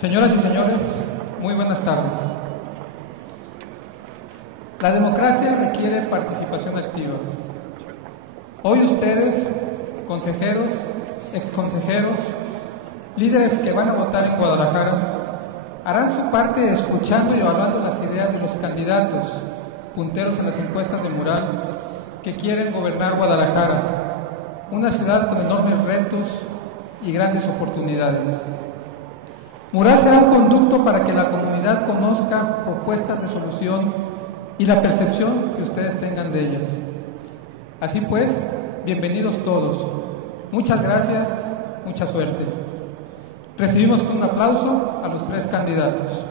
Señoras y señores, muy buenas tardes. La democracia requiere participación activa. Hoy ustedes, consejeros, exconsejeros, líderes que van a votar en Guadalajara, harán su parte escuchando y evaluando las ideas de los candidatos punteros en las encuestas de Mural que quieren gobernar Guadalajara, una ciudad con enormes retos y grandes oportunidades. Mural será un conducto para que la comunidad conozca propuestas de solución y la percepción que ustedes tengan de ellas. Así pues, bienvenidos todos. Muchas gracias, mucha suerte. Recibimos con un aplauso a los tres candidatos.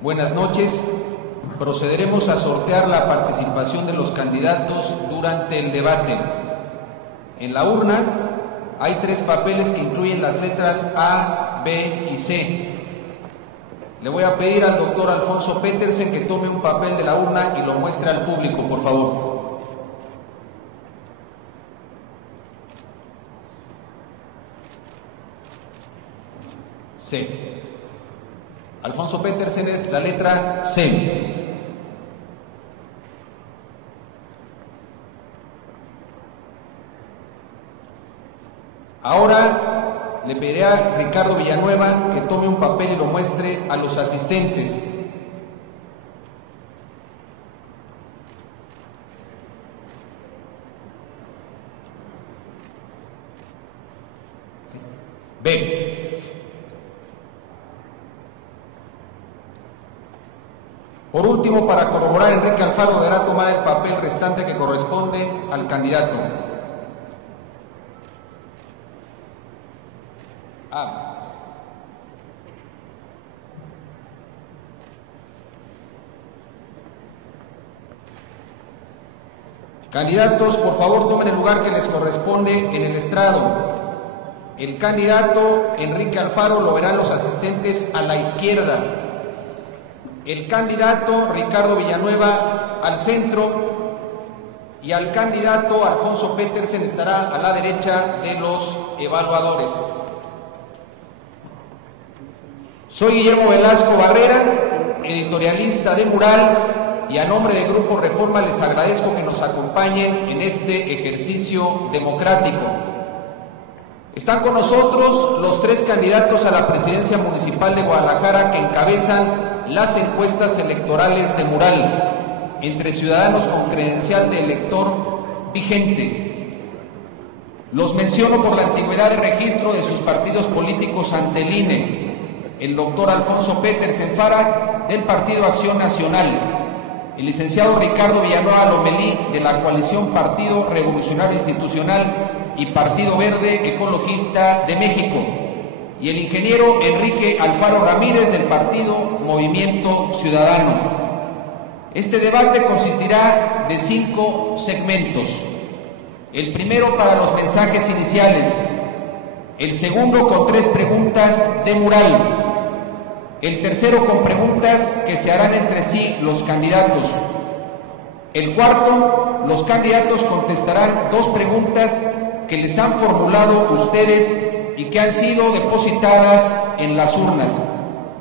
Buenas noches. Procederemos a sortear la participación de los candidatos durante el debate. En la urna hay 3 papeles que incluyen las letras A, B y C. Le voy a pedir al doctor Alfonso Petersen que tome un papel de la urna y lo muestre al público, por favor. C. Alfonso Petersen es la letra C. Ahora le pediré a Ricardo Villanueva que tome un papel y lo muestre a los asistentes. B. Por último, para corroborar, Enrique Alfaro deberá tomar el papel restante que corresponde al candidato. A. Candidatos, por favor, tomen el lugar que les corresponde en el estrado. El candidato Enrique Alfaro lo verán los asistentes a la izquierda. El candidato Ricardo Villanueva al centro y al candidato Alfonso Petersen estará a la derecha de los evaluadores. Soy Guillermo Velasco Barrera, editorialista de Mural, y a nombre del Grupo Reforma les agradezco que nos acompañen en este ejercicio democrático. Están con nosotros los 3 candidatos a la presidencia municipal de Guadalajara que encabezan las encuestas electorales de Mural, entre ciudadanos con credencial de elector vigente. Los menciono por la antigüedad de registro de sus partidos políticos ante el INE: el doctor Alfonso Petersen Fara, del Partido Acción Nacional; el licenciado Ricardo Villanueva Lomelí, de la coalición Partido Revolucionario Institucional y Partido Verde Ecologista de México; y el ingeniero Enrique Alfaro Ramírez, del partido Movimiento Ciudadano. Este debate consistirá de 5 segmentos. El primero para los mensajes iniciales, el segundo con 3 preguntas de Mural, el tercero con preguntas que se harán entre sí los candidatos, el cuarto, los candidatos contestarán 2 preguntas que les han formulado ustedes y que han sido depositadas en las urnas,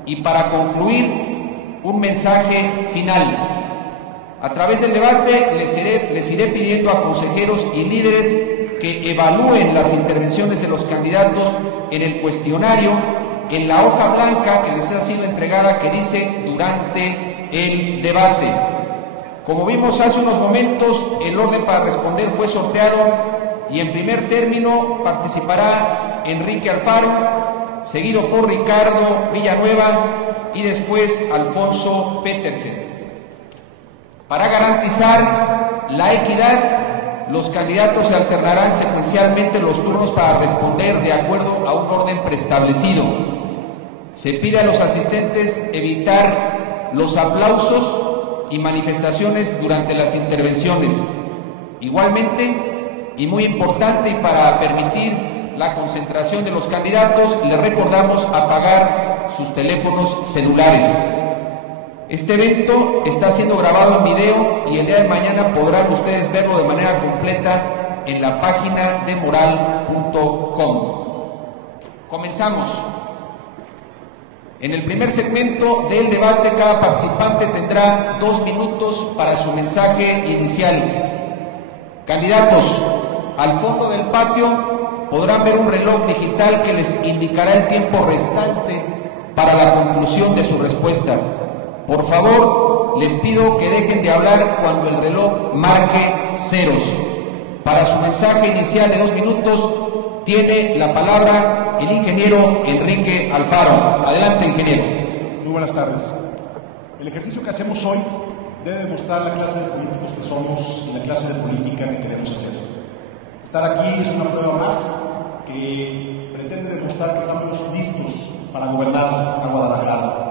y para concluir, un mensaje final. A través del debate les iré pidiendo a consejeros y líderes que evalúen las intervenciones de los candidatos en el cuestionario, en la hoja blanca que les ha sido entregada, que dice durante el debate. Como vimos hace unos momentos, el orden para responder fue sorteado y en primer término participará Enrique Alfaro, seguido por Ricardo Villanueva y después Alfonso Petersen. Para garantizar la equidad, los candidatos se alternarán secuencialmente los turnos para responder de acuerdo a un orden preestablecido. Se pide a los asistentes evitar los aplausos y manifestaciones durante las intervenciones. Igualmente, y muy importante, y para permitir la concentración de los candidatos, les recordamos apagar sus teléfonos celulares. Este evento está siendo grabado en video y el día de mañana podrán ustedes verlo de manera completa en la página de mural.com. Comenzamos. En el primer segmento del debate, cada participante tendrá 2 minutos para su mensaje inicial. Candidatos, al fondo del patio podrán ver un reloj digital que les indicará el tiempo restante para la conclusión de su respuesta. Por favor, les pido que dejen de hablar cuando el reloj marque ceros. Para su mensaje inicial de 2 minutos, tiene la palabra el ingeniero Enrique Alfaro. Adelante, ingeniero. Muy buenas tardes. El ejercicio que hacemos hoy debe demostrar la clase de políticos que somos y la clase de política que queremos hacer. Estar aquí es una prueba más que pretende demostrar que estamos listos para gobernar a Guadalajara.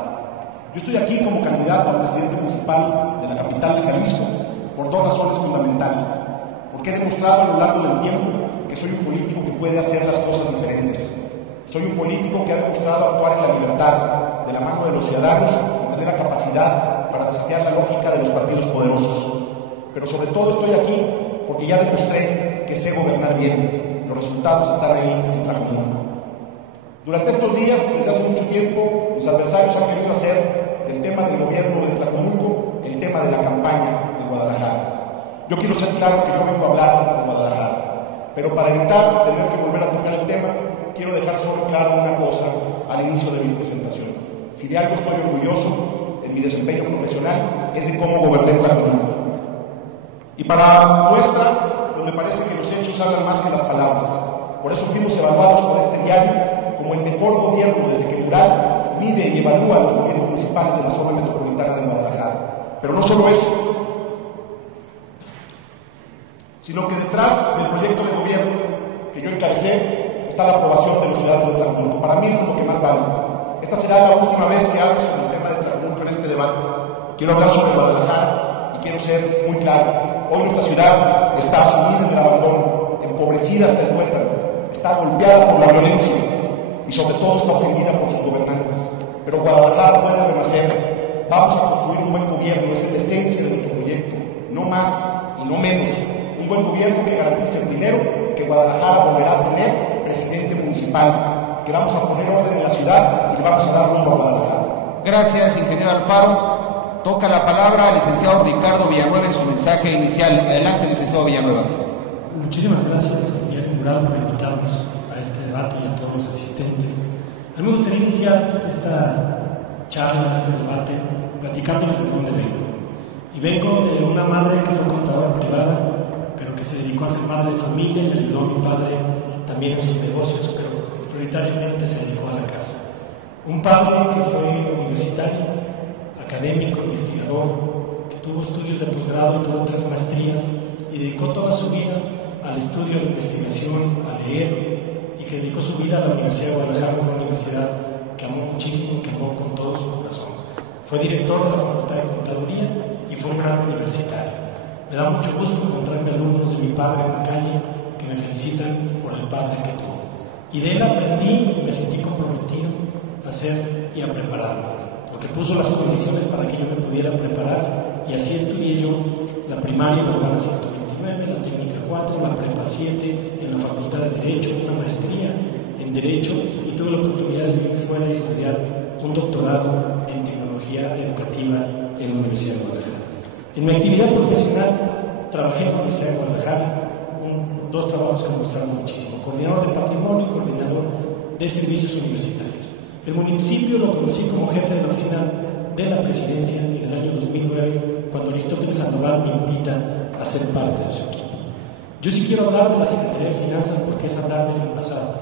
Yo estoy aquí como candidato a presidente municipal de la capital de Jalisco por 2 razones fundamentales. Porque he demostrado a lo largo del tiempo que soy un político que puede hacer las cosas diferentes. Soy un político que ha demostrado actuar en la libertad, de la mano de los ciudadanos, y tener la capacidad para desafiar la lógica de los partidos poderosos. Pero sobre todo estoy aquí porque ya demostré que sé gobernar bien. Los resultados están ahí en Tlajomulco. Durante estos días, desde hace mucho tiempo, mis adversarios han querido hacer del tema del gobierno de Tlajomulco el tema de la campaña de Guadalajara. Yo quiero ser claro que yo vengo a hablar de Guadalajara, pero para evitar tener que volver a tocar el tema, quiero dejar solo claro una cosa al inicio de mi presentación. Si de algo estoy orgulloso en mi desempeño profesional, es de cómo goberné Tlajomulco. Y para muestra, pues me parece que los hechos hablan más que las palabras. Por eso fuimos evaluados por este diario como el mejor gobierno desde que Mural mide y evalúa los gobiernos municipales de la zona metropolitana de Guadalajara. Pero no solo eso, sino que detrás del proyecto de gobierno que yo encabecé está la aprobación de los ciudadanos de Tlajomulco. Para mí eso es lo que más vale. Esta será la última vez que hablo sobre el tema de Tlajomulco en este debate. Quiero hablar sobre Guadalajara y quiero ser muy claro. Hoy nuestra ciudad está sumida en el abandono, empobrecida hasta el tuétano, está golpeada por la violencia y sobre todo está ofendida por sus gobernantes. Pero Guadalajara puede renacer. Vamos a construir un buen gobierno, esa es la esencia de nuestro proyecto. No más y no menos. Un buen gobierno que garantice primero que Guadalajara volverá a tener presidente municipal, que vamos a poner orden en la ciudad y que vamos a dar rumbo a Guadalajara. Gracias, ingeniero Alfaro. Toca la palabra al licenciado Ricardo Villanueva en su mensaje inicial. Adelante, licenciado Villanueva. Muchísimas gracias, Diario Mural, por invitarnos a este debate y a todos los asistentes. A mí me gustaría iniciar esta charla, este debate, platicándoles de dónde vengo. Y vengo de una madre que fue contadora privada, pero que se dedicó a ser madre de familia y ayudó a mi padre también en sus negocios, pero prioritariamente se dedicó a la casa. Un padre que fue universitario, académico, investigador, que tuvo estudios de posgrado y tuvo 3 maestrías y dedicó toda su vida al estudio, a la investigación, a leer, y que dedicó su vida a la Universidad de Guadalajara, una universidad que amó muchísimo, que amó con todo su corazón. Fue director de la Facultad de Contaduría y fue un gran universitario. Me da mucho gusto encontrarme alumnos de mi padre en la calle que me felicitan por el padre que tuvo. Y de él aprendí y me sentí comprometido a hacer y a prepararme, porque puso las condiciones para que yo me pudiera preparar, y así estudié yo la primaria en la Urbana 129, la técnica 4, la prepa 7, en la Facultad de Derecho, una maestría en Derecho, y tuve la oportunidad de vivir fuera y estudiar un doctorado en tecnología educativa en la Universidad de Guadalajara. En mi actividad profesional trabajé en la Universidad de Guadalajara, 2 trabajos que me gustaron muchísimo: coordinador de patrimonio y coordinador de servicios universitarios. El municipio lo conocí como jefe de la oficina de la presidencia en el año 2009, cuando Aristóteles Sandoval me invita a ser parte de su equipo. Yo sí quiero hablar de la Secretaría de Finanzas porque es hablar del pasado,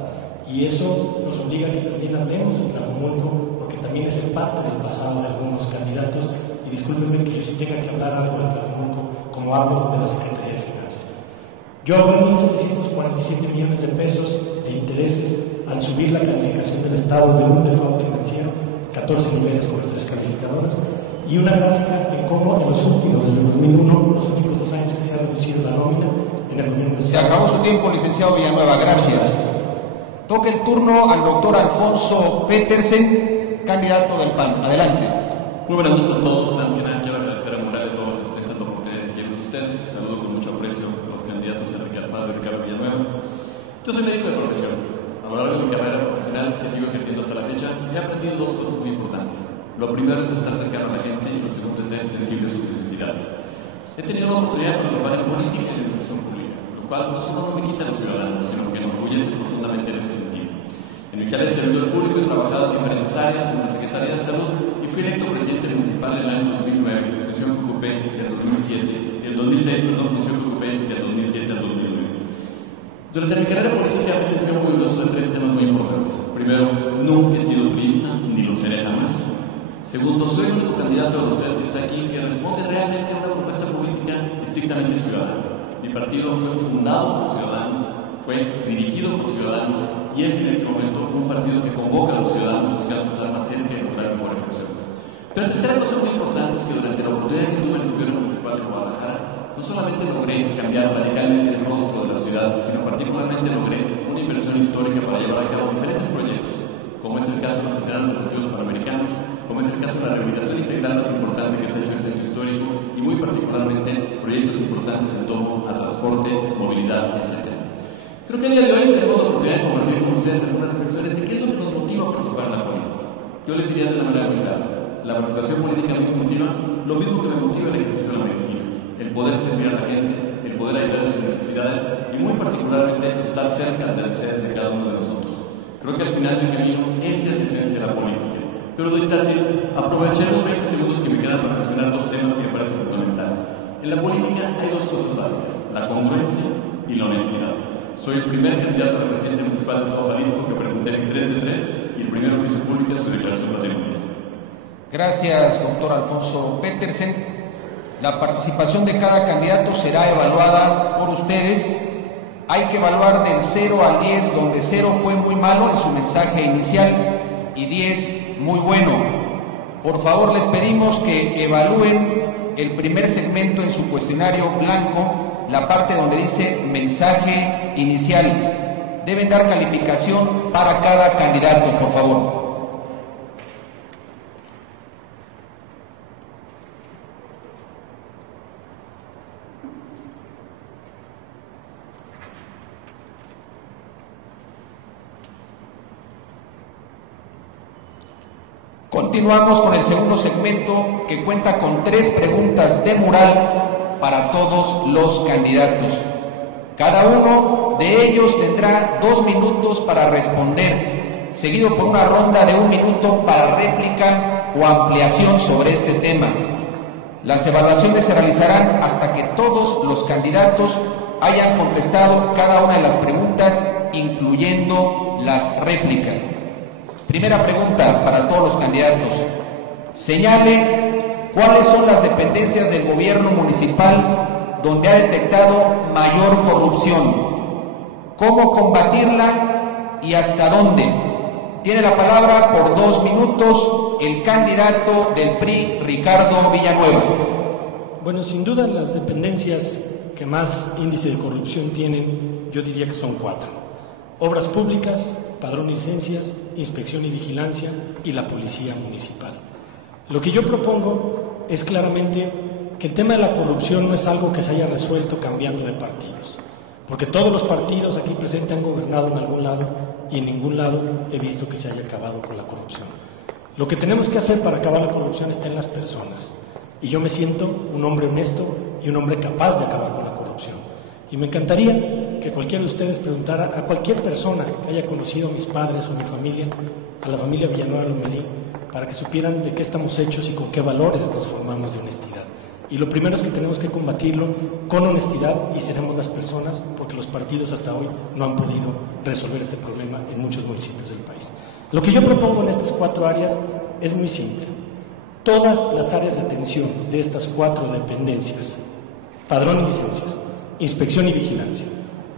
y eso nos obliga a que también hablemos de Tlajomulco, porque también es el parte del pasado de algunos candidatos, y discúlpenme que yo sí tenga que hablar algo de Tlajomulco como hablo de la Secretaría de Finanzas. Yo ahorré 1.747 millones de pesos de intereses al subir la calificación del Estado de un default financiero, 14 niveles con las 3 calificadoras, y una gráfica en cómo en los últimos, desde 2001, los únicos 2 años que que se ha reducido la nómina en el gobierno. Se acabó su tiempo, licenciado Villanueva, gracias. Toca el turno al doctor Alfonso Petersen, candidato del PAN. Adelante. Muy buenas noches a todos. Antes que nada quiero agradecer a Mural y a todos los asistentes la oportunidad de dirigirnos a ustedes. Saludo con mucho aprecio a los candidatos Enrique Alfaro y Ricardo Villanueva. Yo soy médico de profesión. A lo largo de mi carrera profesional, que sigo ejerciendo hasta la fecha, he aprendido dos cosas muy importantes. Lo primero es estar cercano a la gente y lo segundo es ser sensible a sus necesidades. He tenido la oportunidad de participar en política y en administración pública, lo cual no solo no me quita a los ciudadanos, sino que me enorgullece profundamente en ese sentido. En mi carrera de servidor público he trabajado en diferentes áreas como la Secretaría de Salud y fui electo presidente municipal en el año 2009, función que ocupé del 2006, función que ocupé del 2007 al 2009. Durante mi carrera política me sentí muy orgulloso de tres temas muy importantes. Primero, nunca he sido priista, ni lo seré jamás. Segundo, soy el único candidato de los tres que está aquí que responde realmente a una propuesta política estrictamente ciudadana. Mi partido fue fundado por ciudadanos, fue dirigido por ciudadanos y es en este momento un partido que convoca a los ciudadanos buscando estar más cerca y lograr mejores acciones. Pero la tercera cosa muy importante es que durante la oportunidad que tuve en el gobierno municipal de Guadalajara, no solamente logré cambiar radicalmente el rostro de la ciudad, sino particularmente logré una inversión histórica para llevar a cabo diferentes proyectos, como es el caso de los escenarios deportivos panamericanos, como es el caso de la rehabilitación integral más importante que se ha hecho en el centro histórico y muy particularmente proyectos importantes en torno a transporte, movilidad, etc. Creo que a día de hoy tenemos la oportunidad de compartir con ustedes algunas reflexiones de qué es lo que nos motiva a participar en la política. Yo les diría de una manera muy clara, la participación política me motiva lo mismo que me motiva el ejercicio de la medicina, el poder servir a la gente, el poder ayudar a sus necesidades y muy particularmente estar cerca de las necesidades de cada uno de nosotros. Creo que al final del camino esa es la esencia de la política. Pero doy también, aproveché los 20 segundos que me quedan para mencionar dos temas que me parecen fundamentales. En la política hay dos cosas básicas, la congruencia y la honestidad. Soy el primer candidato a la presidencia municipal de todo Jalisco que presenté en 3 de 3 y el primero que hizo pública su declaración patrimonial. Gracias, doctor Alfonso Petersen. La participación de cada candidato será evaluada por ustedes. Hay que evaluar del 0 al 10, donde 0 fue muy malo en su mensaje inicial y 10 muy bueno. Por favor, les pedimos que evalúen el primer segmento en su cuestionario blanco, la parte donde dice mensaje inicial. Deben dar calificación para cada candidato, por favor. Continuamos con el segundo segmento que cuenta con 3 preguntas de mural para todos los candidatos. Cada uno de ellos tendrá 2 minutos para responder, seguido por una ronda de 1 minuto para réplica o ampliación sobre este tema. Las evaluaciones se realizarán hasta que todos los candidatos hayan contestado cada una de las preguntas, incluyendo las réplicas. Primera pregunta para todos los candidatos. Señale cuáles son las dependencias del gobierno municipal donde ha detectado mayor corrupción, cómo combatirla y hasta dónde. Tiene la palabra por 2 minutos el candidato del PRI, Ricardo Villanueva. Bueno, sin duda las dependencias que más índice de corrupción tienen, yo diría que son 4. Obras públicas, padrón y licencias, inspección y vigilancia y la policía municipal. Lo que yo propongo es claramente que el tema de la corrupción no es algo que se haya resuelto cambiando de partidos, porque todos los partidos aquí presentes han gobernado en algún lado y en ningún lado he visto que se haya acabado con la corrupción. Lo que tenemos que hacer para acabar la corrupción está en las personas, y yo me siento un hombre honesto y un hombre capaz de acabar con la corrupción. Y me encantaría que cualquiera de ustedes preguntara a cualquier persona que haya conocido a mis padres o a mi familia, a la familia Villanueva Lomelí, para que supieran de qué estamos hechos y con qué valores nos formamos de honestidad. Y lo primero es que tenemos que combatirlo con honestidad y seremos las personas, porque los partidos hasta hoy no han podido resolver este problema en muchos municipios del país. Lo que yo propongo en estas 4 áreas es muy simple. Todas las áreas de atención de estas 4 dependencias, padrón y licencias, inspección y vigilancia,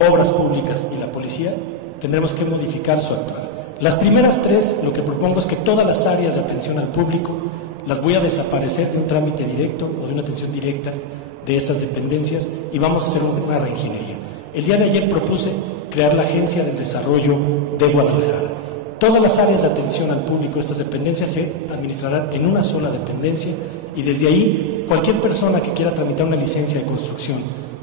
obras públicas y la policía, tendremos que modificar su actual. Las primeras 3, lo que propongo es que todas las áreas de atención al público las voy a desaparecer de un trámite directo o de una atención directa de estas dependencias y vamos a hacer una reingeniería. El día de ayer propuse crear la Agencia del Desarrollo de Guadalajara. Todas las áreas de atención al público de estas dependencias se administrarán en una sola dependencia y desde ahí cualquier persona que quiera tramitar una licencia de construcción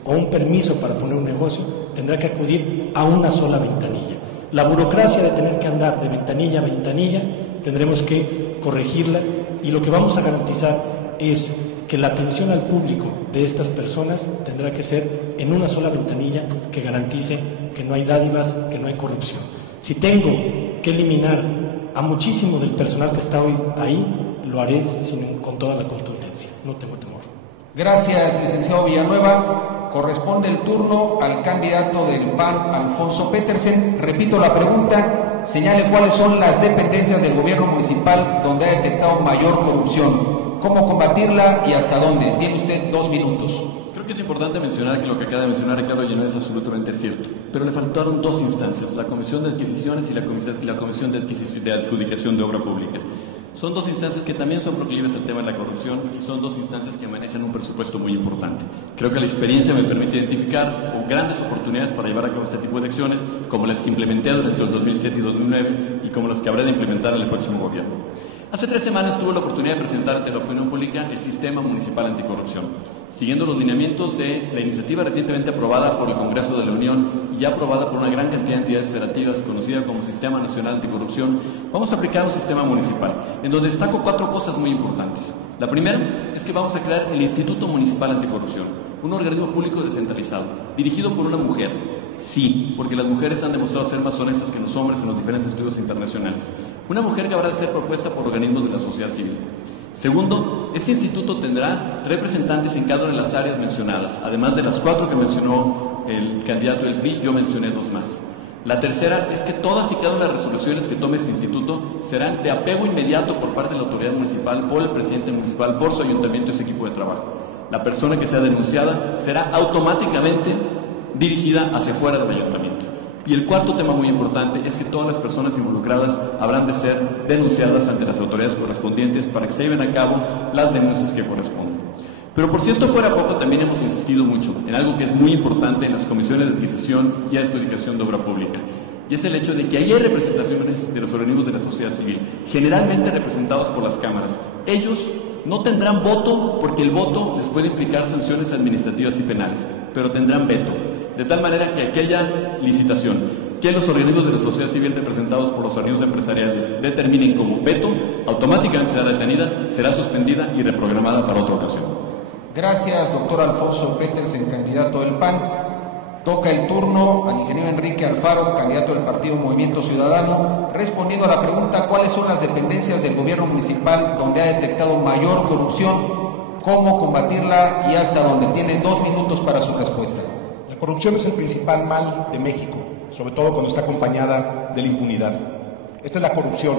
o un permiso para poner un negocio tendrá que acudir a una sola ventanilla. La burocracia de tener que andar de ventanilla a ventanilla tendremos que corregirla y lo que vamos a garantizar es que la atención al público de estas personas tendrá que ser en una sola ventanilla que garantice que no hay dádivas, que no hay corrupción. Si tengo que eliminar a muchísimo del personal que está hoy ahí, lo haré con toda la contundencia, no tengo temor. Gracias, licenciado Villanueva. Corresponde el turno al candidato del PAN, Alfonso Petersen. Repito la pregunta, señale cuáles son las dependencias del gobierno municipal donde ha detectado mayor corrupción, cómo combatirla y hasta dónde. Tiene usted 2 minutos. Creo que es importante mencionar que lo que acaba de mencionar Ricardo Villanueva es absolutamente cierto, pero le faltaron 2 instancias, la Comisión de Adquisiciones y la Comisión de Adjudicación de Obra Pública. Son 2 instancias que también son proclives al tema de la corrupción y son 2 instancias que manejan un presupuesto muy importante. Creo que la experiencia me permite identificar grandes oportunidades para llevar a cabo este tipo de acciones, como las que implementé durante el 2007 y 2009 y como las que habré de implementar en el próximo gobierno. Hace 3 semanas tuve la oportunidad de presentar ante la opinión pública el Sistema Municipal Anticorrupción, siguiendo los lineamientos de la iniciativa recientemente aprobada por el Congreso de la Unión y ya aprobada por una gran cantidad de entidades federativas conocida como Sistema Nacional Anticorrupción. Vamos a aplicar un sistema municipal, en donde destaco 4 cosas muy importantes. La primera es que vamos a crear el Instituto Municipal Anticorrupción, un organismo público descentralizado, dirigido por una mujer. Sí, porque las mujeres han demostrado ser más honestas que los hombres en los diferentes estudios internacionales. Una mujer que habrá de ser propuesta por organismos de la sociedad civil. Segundo, este instituto tendrá representantes en cada una de las áreas mencionadas. Además de las 4 que mencionó el candidato del PRI, yo mencioné 2 más. La tercera es que todas y cada una de las resoluciones que tome este instituto serán de apego inmediato por parte de la autoridad municipal, por el presidente municipal, por su ayuntamiento y su equipo de trabajo. La persona que sea denunciada será automáticamente dirigida hacia fuera del ayuntamiento. Y el cuarto tema muy importante es que todas las personas involucradas habrán de ser denunciadas ante las autoridades correspondientes para que se lleven a cabo las denuncias que correspondan. Pero por si esto fuera poco, también hemos insistido mucho en algo que es muy importante en las comisiones de adquisición y adjudicación de obra pública, y es el hecho de que ahí hay representaciones de los organismos de la sociedad civil, generalmente representados por las cámaras. Ellos no tendrán voto porque el voto les puede implicar sanciones administrativas y penales, pero tendrán veto. De tal manera que aquella licitación que los organismos de la sociedad civil representados por los organismos empresariales determinen como veto, automáticamente será detenida, será suspendida y reprogramada para otra ocasión. Gracias, doctor Alfonso Petersen, candidato del PAN. Toca el turno al ingeniero Enrique Alfaro, candidato del partido Movimiento Ciudadano, respondiendo a la pregunta: ¿cuáles son las dependencias del gobierno municipal donde ha detectado mayor corrupción? ¿Cómo combatirla? Y hasta donde tiene 2 minutos para su respuesta. La corrupción es el principal mal de México, sobre todo cuando está acompañada de la impunidad. Esta es la corrupción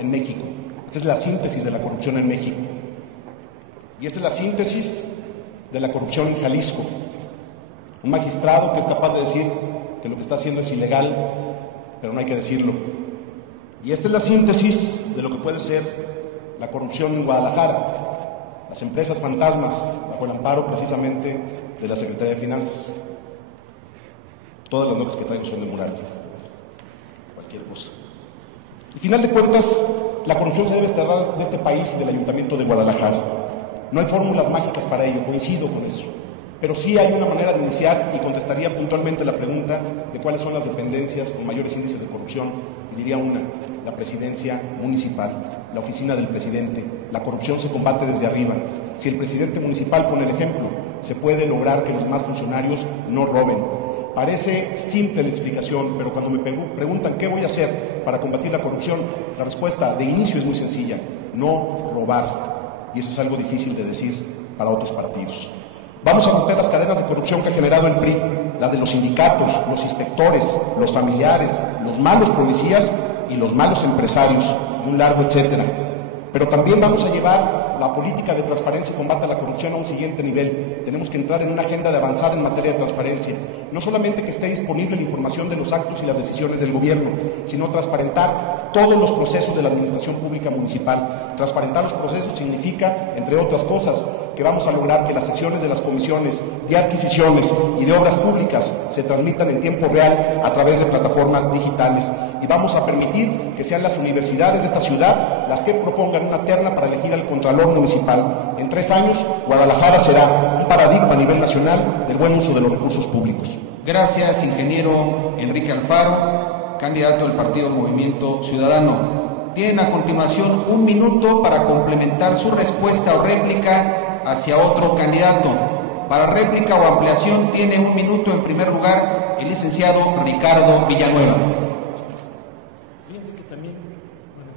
en México. Esta es la síntesis de la corrupción en México. Y esta es la síntesis de la corrupción en Jalisco. Un magistrado que es capaz de decir que lo que está haciendo es ilegal, pero no hay que decirlo. Y esta es la síntesis de lo que puede ser la corrupción en Guadalajara. Las empresas fantasmas, bajo el amparo precisamente de la Secretaría de Finanzas. Todas las notas que traigo son de mural, cualquier cosa. Al final de cuentas, la corrupción se debe desterrar de este país y del Ayuntamiento de Guadalajara. No hay fórmulas mágicas para ello, coincido con eso. Pero sí hay una manera de iniciar, y contestaría puntualmente la pregunta de cuáles son las dependencias con mayores índices de corrupción, y diría una: la presidencia municipal, la oficina del presidente. La corrupción se combate desde arriba. Si el presidente municipal pone el ejemplo, se puede lograr que los demás funcionarios no roben. Parece simple la explicación, pero cuando me preguntan qué voy a hacer para combatir la corrupción, la respuesta de inicio es muy sencilla: no robar. Y eso es algo difícil de decir para otros partidos. Vamos a romper las cadenas de corrupción que ha generado el PRI, las de los sindicatos, los inspectores, los familiares, los malos policías y los malos empresarios, y un largo etcétera. Pero también vamos a llevar la política de transparencia y combate a la corrupción a un siguiente nivel. Tenemos que entrar en una agenda de avanzada en materia de transparencia. No solamente que esté disponible la información de los actos y las decisiones del gobierno, sino transparentar todos los procesos de la administración pública municipal. Transparentar los procesos significa, entre otras cosas, que vamos a lograr que las sesiones de las comisiones de adquisiciones y de obras públicas se transmitan en tiempo real a través de plataformas digitales. Y vamos a permitir que sean las universidades de esta ciudad las que propongan una terna para elegir al Contralor Municipal. En 3 años, Guadalajara será un paradigma a nivel nacional del buen uso de los recursos públicos. Gracias, ingeniero Enrique Alfaro, candidato del partido Movimiento Ciudadano. Tienen a continuación 1 minuto para complementar su respuesta o réplica hacia otro candidato. Para réplica o ampliación tiene 1 minuto en primer lugar el licenciado Ricardo Villanueva. Fíjense que también, bueno,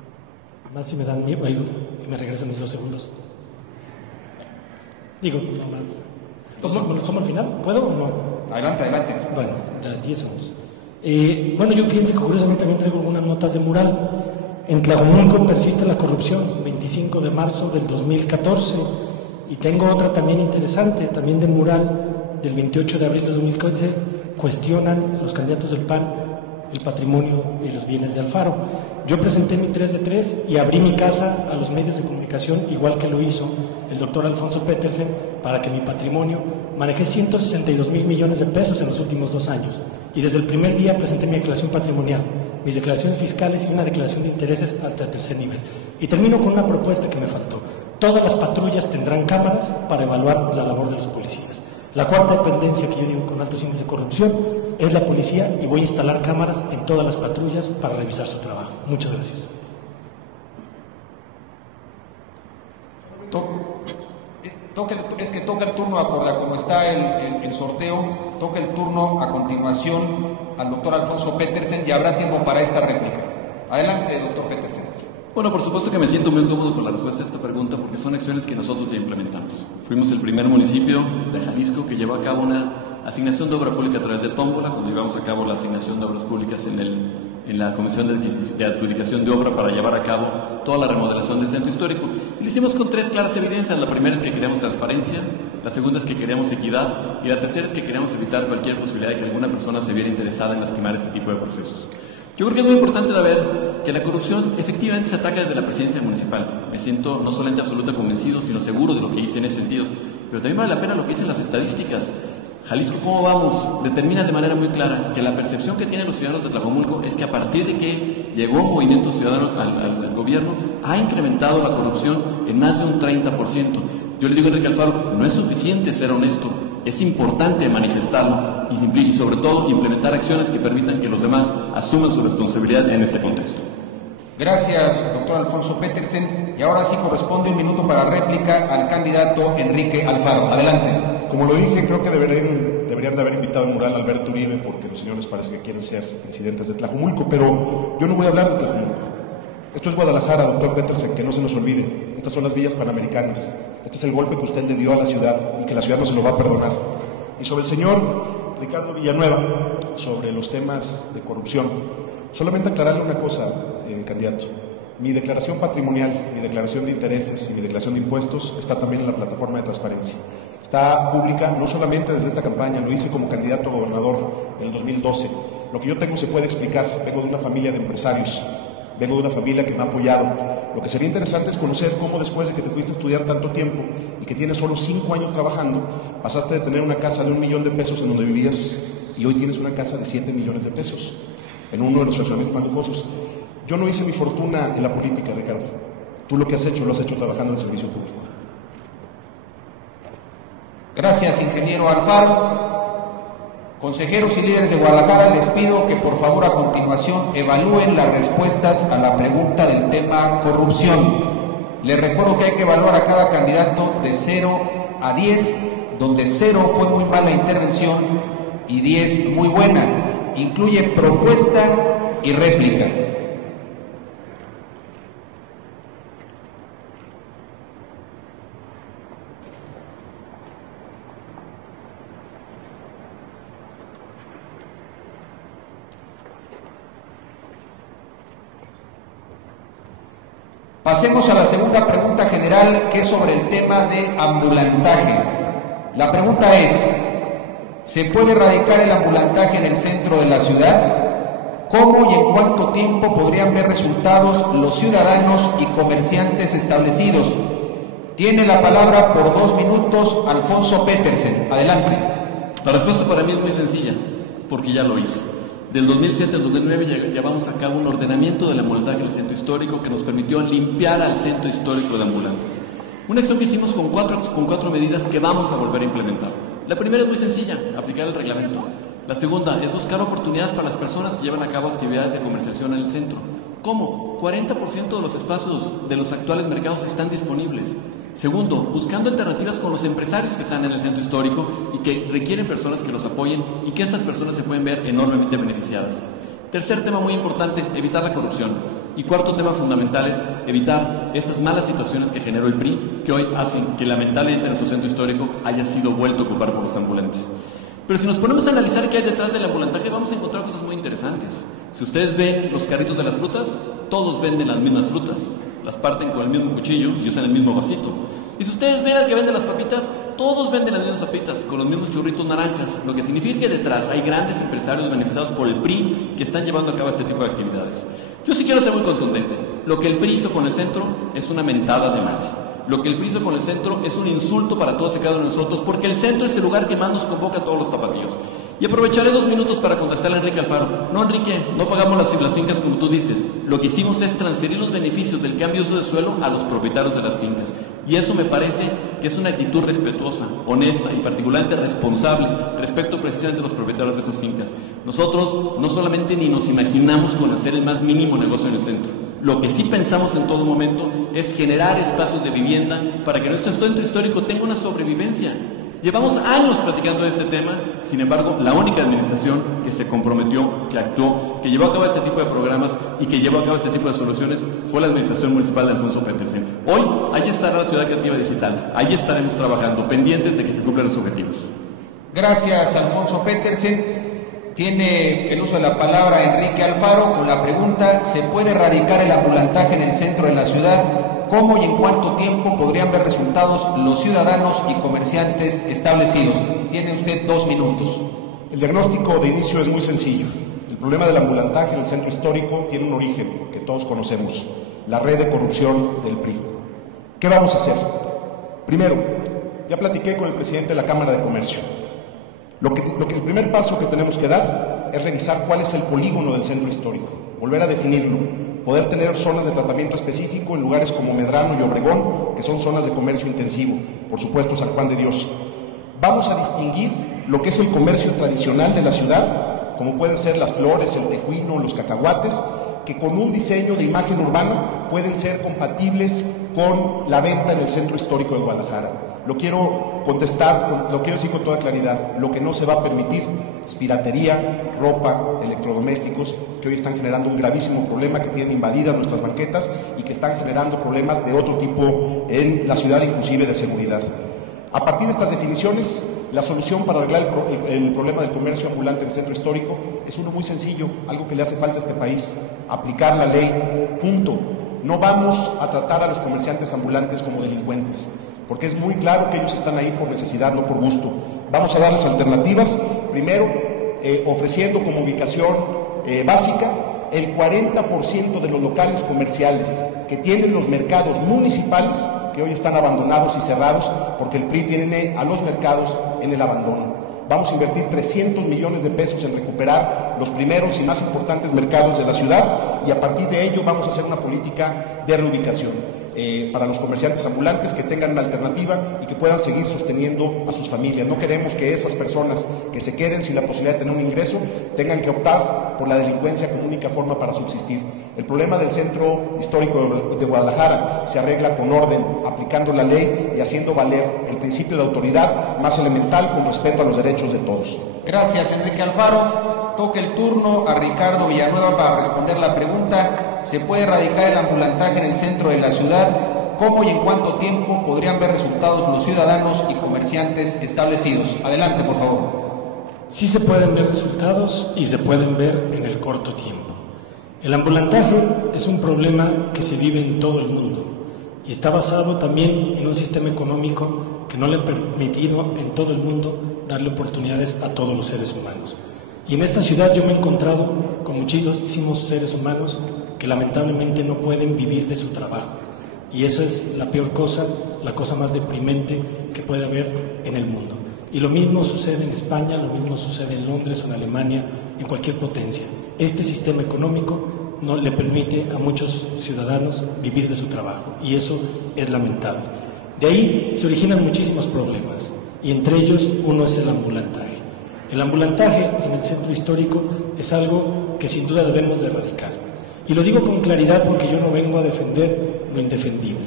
más si me dan y me regresan mis 2 segundos. Digo, no más. ¿Me los tomo al final? ¿Puedo o no? Adelante, adelante. Bueno, 10 segundos. Bueno, yo fíjense que curiosamente también traigo algunas notas de mural. En Tlajomulco persiste la corrupción, 25 de marzo del 2014. Y tengo otra también interesante, también de mural, del 28 de abril de 2015. Cuestionan los candidatos del PAN el patrimonio y los bienes de Alfaro. Yo presenté mi 3 de 3 y abrí mi casa a los medios de comunicación, igual que lo hizo el doctor Alfonso Petersen, para que mi patrimonio, manejé 162,000 millones de pesos en los últimos 2 años. Y desde el primer día presenté mi declaración patrimonial, mis declaraciones fiscales y una declaración de intereses hasta el 3er nivel. Y termino con una propuesta que me faltó. Todas las patrullas tendrán cámaras para evaluar la labor de los policías. La 4ª dependencia que yo digo con altos índices de corrupción es la policía, y voy a instalar cámaras en todas las patrullas para revisar su trabajo. Muchas gracias. Toca el turno, acorde a cómo está el sorteo, toca el turno a continuación al doctor Alfonso Petersen y habrá tiempo para esta réplica. Adelante, doctor Petersen. Bueno, por supuesto que me siento muy cómodo con la respuesta a esta pregunta porque son acciones que nosotros ya implementamos. Fuimos el primer municipio de Jalisco que llevó a cabo una asignación de obra pública a través de tómbola, cuando llevamos a cabo la asignación de obras públicas en la Comisión de Adjudicación de Obra para llevar a cabo toda la remodelación del centro histórico. Y lo hicimos con 3 claras evidencias. La primera es que queríamos transparencia, la segunda es que queríamos equidad y la tercera es que queríamos evitar cualquier posibilidad de que alguna persona se viera interesada en lastimar este tipo de procesos. Yo creo que es muy importante saber que la corrupción efectivamente se ataca desde la presidencia municipal. Me siento no solamente absolutamente convencido, sino seguro de lo que hice en ese sentido. Pero también vale la pena lo que dicen las estadísticas. Jalisco, ¿cómo vamos?, determina de manera muy clara que la percepción que tienen los ciudadanos de Tlajomulco es que a partir de que llegó Movimiento Ciudadano al gobierno, ha incrementado la corrupción en más de un 30%. Yo le digo a Enrique Alfaro, no es suficiente ser honesto, es importante manifestarlo y sobre todo implementar acciones que permitan que los demás asuman su responsabilidad en este contexto. Gracias, doctor Alfonso Petersen. Y ahora sí corresponde 1 minuto para réplica al candidato Enrique Alfaro. Adelante. Como lo dije, creo que deberían de haber invitado al mural a Alberto Uribe, porque los señores parece que quieren ser presidentes de Tlajomulco, pero yo no voy a hablar de Tlajomulco. Esto es Guadalajara, doctor Petersen, que no se nos olvide. Estas son las villas panamericanas. Este es el golpe que usted le dio a la ciudad y que la ciudad no se lo va a perdonar. Y sobre el señor Ricardo Villanueva, sobre los temas de corrupción, solamente aclararle una cosa, candidato. Mi declaración patrimonial, mi declaración de intereses y mi declaración de impuestos está también en la plataforma de transparencia. Está pública no solamente desde esta campaña, lo hice como candidato a gobernador en el 2012. Lo que yo tengo se puede explicar. Vengo de una familia de empresarios, vengo de una familia que me ha apoyado. Lo que sería interesante es conocer cómo después de que te fuiste a estudiar tanto tiempo y que tienes solo 5 años trabajando, pasaste de tener una casa de 1 millón de pesos en donde vivías y hoy tienes una casa de 7 millones de pesos en uno de los fraccionamientos más lujosos. Yo no hice mi fortuna en la política, Ricardo. Tú lo que has hecho, lo has hecho trabajando en el servicio público. Gracias, ingeniero Alfaro. Consejeros y líderes de Guadalajara, les pido que por favor a continuación evalúen las respuestas a la pregunta del tema corrupción. Les recuerdo que hay que evaluar a cada candidato de 0 a 10, donde 0 fue muy mala intervención y 10 muy buena. Incluye propuesta y réplica. Pasemos a la segunda pregunta general, que es sobre el tema de ambulantaje. La pregunta es, ¿se puede erradicar el ambulantaje en el centro de la ciudad? ¿Cómo y en cuánto tiempo podrían ver resultados los ciudadanos y comerciantes establecidos? Tiene la palabra por 2 minutos Alfonso Petersen. Adelante. La respuesta para mí es muy sencilla, porque ya lo hice. Del 2007 al 2009 llevamos a cabo un ordenamiento del ambulataje en el centro histórico que nos permitió limpiar al centro histórico de ambulantes. Una acción que hicimos con cuatro medidas que vamos a volver a implementar. La primera es muy sencilla, aplicar el reglamento. La segunda es buscar oportunidades para las personas que llevan a cabo actividades de comercialización en el centro. ¿Cómo? 40% de los espacios de los actuales mercados están disponibles. Segundo, buscando alternativas con los empresarios que están en el centro histórico y que requieren personas que los apoyen y que estas personas se pueden ver enormemente beneficiadas. Tercer tema muy importante, evitar la corrupción. Y cuarto tema fundamental es evitar esas malas situaciones que generó el PRI, que hoy hacen que lamentablemente nuestro centro histórico haya sido vuelto a ocupar por los ambulantes. Pero si nos ponemos a analizar qué hay detrás del ambulantaje, vamos a encontrar cosas muy interesantes. Si ustedes ven los carritos de las frutas, todos venden las mismas frutas. Las parten con el mismo cuchillo y usan el mismo vasito. Y si ustedes ven al que vende las papitas, todos venden las mismas papitas, con los mismos churritos naranjas, lo que significa que detrás hay grandes empresarios beneficiados por el PRI que están llevando a cabo este tipo de actividades. Yo sí quiero ser muy contundente. Lo que el PRI hizo con el centro es una mentada de madre. Lo que el PRI hizo con el centro es un insulto para todos y cada uno de nosotros, porque el centro es el lugar que más nos convoca a todos los tapatíos. Y aprovecharé 2 minutos para contestarle a Enrique Alfaro. No, Enrique, no pagamos las fincas como tú dices. Lo que hicimos es transferir los beneficios del cambio de uso de suelo a los propietarios de las fincas. Y eso me parece que es una actitud respetuosa, honesta y particularmente responsable respecto precisamente a los propietarios de esas fincas. Nosotros no solamente ni nos imaginamos con hacer el más mínimo negocio en el centro. Lo que sí pensamos en todo momento es generar espacios de vivienda para que nuestro centro histórico tenga una sobrevivencia. Llevamos años platicando de este tema, sin embargo, la única administración que se comprometió, que actuó, que llevó a cabo este tipo de programas y que llevó a cabo este tipo de soluciones fue la administración municipal de Alfonso Petersen. Hoy, ahí estará la Ciudad Creativa Digital, ahí estaremos trabajando, pendientes de que se cumplan los objetivos. Gracias, Alfonso Petersen. Tiene el uso de la palabra Enrique Alfaro con la pregunta: ¿se puede erradicar el ambulantaje en el centro de la ciudad? ¿Cómo y en cuánto tiempo podrían ver resultados los ciudadanos y comerciantes establecidos? Tiene usted 2 minutos. El diagnóstico de inicio es muy sencillo. El problema del ambulantaje en el centro histórico tiene un origen que todos conocemos: la red de corrupción del PRI. ¿Qué vamos a hacer? Primero, ya platiqué con el presidente de la Cámara de Comercio. El primer paso que tenemos que dar es revisar cuál es el polígono del centro histórico, volver a definirlo, poder tener zonas de tratamiento específico en lugares como Medrano y Obregón, que son zonas de comercio intensivo, por supuesto San Juan de Dios. Vamos a distinguir lo que es el comercio tradicional de la ciudad, como pueden ser las flores, el tejuino, los cacahuates, que con un diseño de imagen urbana pueden ser compatibles con la venta en el centro histórico de Guadalajara. Lo quiero contestar, lo quiero decir con toda claridad: lo que no se va a permitir es piratería, ropa, electrodomésticos, que hoy están generando un gravísimo problema, que tienen invadidas nuestras banquetas y que están generando problemas de otro tipo en la ciudad, inclusive de seguridad. A partir de estas definiciones, la solución para arreglar el problema del comercio ambulante en el centro histórico es uno muy sencillo, algo que le hace falta a este país: aplicar la ley, punto. No vamos a tratar a los comerciantes ambulantes como delincuentes, porque es muy claro que ellos están ahí por necesidad, no por gusto. Vamos a darles alternativas, primero ofreciendo como ubicación básica el 40% de los locales comerciales que tienen los mercados municipales, que hoy están abandonados y cerrados porque el PRI tiene a los mercados en el abandono. Vamos a invertir 300 millones de pesos en recuperar los primeros y más importantes mercados de la ciudad, y a partir de ello vamos a hacer una política de reubicación para los comerciantes ambulantes, que tengan una alternativa y que puedan seguir sosteniendo a sus familias. No queremos que esas personas que se queden sin la posibilidad de tener un ingreso tengan que optar por la delincuencia como única forma para subsistir. El problema del centro histórico de Guadalajara se arregla con orden, aplicando la ley y haciendo valer el principio de autoridad más elemental, con respeto a los derechos de todos. Gracias, Enrique Alfaro. Toca el turno a Ricardo Villanueva para responder la pregunta: ¿se puede erradicar el ambulantaje en el centro de la ciudad? ¿Cómo y en cuánto tiempo podrían ver resultados los ciudadanos y comerciantes establecidos? Adelante, por favor. Sí se pueden ver resultados y se pueden ver en el corto tiempo. El ambulantaje es un problema que se vive en todo el mundo y está basado también en un sistema económico que no le ha permitido en todo el mundo darle oportunidades a todos los seres humanos. Y en esta ciudad yo me he encontrado con muchísimos seres humanos que lamentablemente no pueden vivir de su trabajo. Y esa es la peor cosa la cosa más deprimente que puede haber en el mundo. Y lo mismo sucede en España, lo mismo sucede en Londres o en Alemania, en cualquier potencia. Este sistema económico no le permite a muchos ciudadanos vivir de su trabajo, y eso es lamentable. De ahí se originan muchísimos problemas, y entre ellos uno es el ambulantaje. El ambulantaje en el centro histórico es algo que sin duda debemos de erradicar. Y lo digo con claridad porque yo no vengo a defender lo indefendible.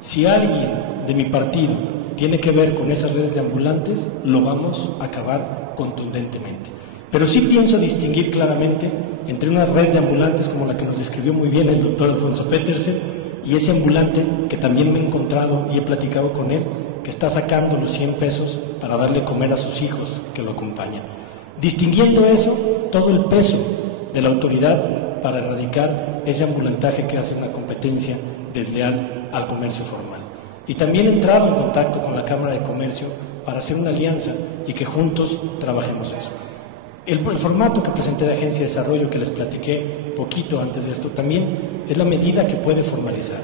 Si alguien de mi partido tiene que ver con esas redes de ambulantes, lo vamos a acabar contundentemente. Pero sí pienso distinguir claramente entre una red de ambulantes como la que nos describió muy bien el doctor Alfonso Petersen y ese ambulante que también me he encontrado y he platicado con él, que está sacando los 100 pesos para darle comer a sus hijos que lo acompañan. Distinguiendo eso, todo el peso de la autoridad para erradicar ese ambulantaje que hace una competencia desleal al comercio formal. Y también he entrado en contacto con la Cámara de Comercio para hacer una alianza y que juntos trabajemos eso. El formato que presenté de Agencia de Desarrollo, que les platiqué poquito antes de esto, también es la medida que puede formalizar.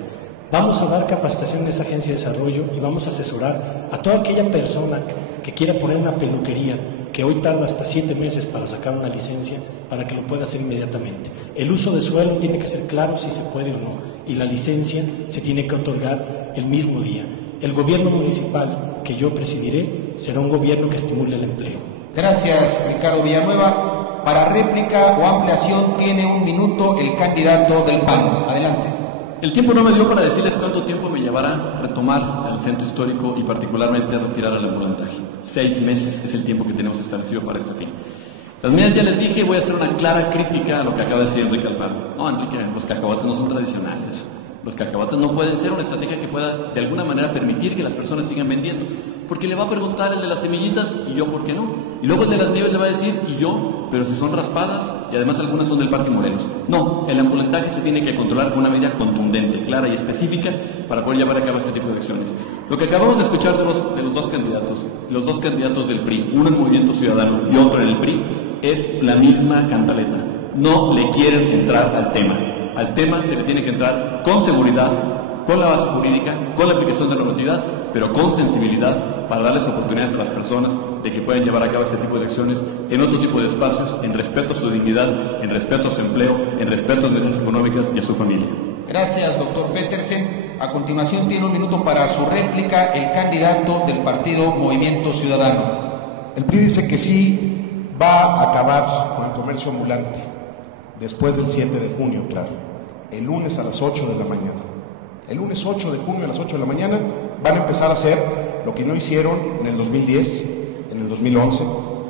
Vamos a dar capacitación en esa Agencia de Desarrollo y vamos a asesorar a toda aquella persona que quiera poner una peluquería, que hoy tarda hasta 7 meses para sacar una licencia, para que lo pueda hacer inmediatamente. El uso de suelo tiene que ser claro si se puede o no, y la licencia se tiene que otorgar el mismo día. El gobierno municipal que yo presidiré será un gobierno que estimule el empleo. Gracias, Ricardo Villanueva. Para réplica o ampliación tiene 1 minuto el candidato del PAN. Adelante. El tiempo no me dio para decirles cuánto tiempo me llevará retomar el centro histórico y particularmente retirar el ambulantaje. 6 meses es el tiempo que tenemos establecido para este fin. Las medidas ya les dije, voy a hacer una clara crítica a lo que acaba de decir Enrique Alfaro. No, Enrique, los cacahuates no son tradicionales. Los cacahuates no pueden ser una estrategia que pueda de alguna manera permitir que las personas sigan vendiendo. Porque le va a preguntar el de las semillitas, ¿y yo por qué no? Y luego el de las nieves le va a decir, ¿y yo? Pero si son raspadas, y además algunas son del Parque Morelos. No, el ambulantaje se tiene que controlar con una medida contundente, clara y específica para poder llevar a cabo este tipo de acciones. Lo que acabamos de escuchar de los dos candidatos del PRI, uno en Movimiento Ciudadano y otro en el PRI, es la misma cantaleta. No le quieren entrar al tema. Al tema se le tiene que entrar con seguridad, con la base jurídica, con la aplicación de la normatividad, pero con sensibilidad para darles oportunidades a las personas de que puedan llevar a cabo este tipo de acciones en otro tipo de espacios, en respeto a su dignidad, en respeto a su empleo, en respeto a sus necesidades económicas y a su familia. Gracias, doctor Petersen. A continuación tiene 1 minuto para su réplica el candidato del partido Movimiento Ciudadano. El PRI dice que sí va a acabar con el comercio ambulante después del 7 de junio, claro, el lunes a las 8 de la mañana. El lunes 8 de junio a las 8 de la mañana van a empezar a hacer lo que no hicieron en el 2010, en el 2011,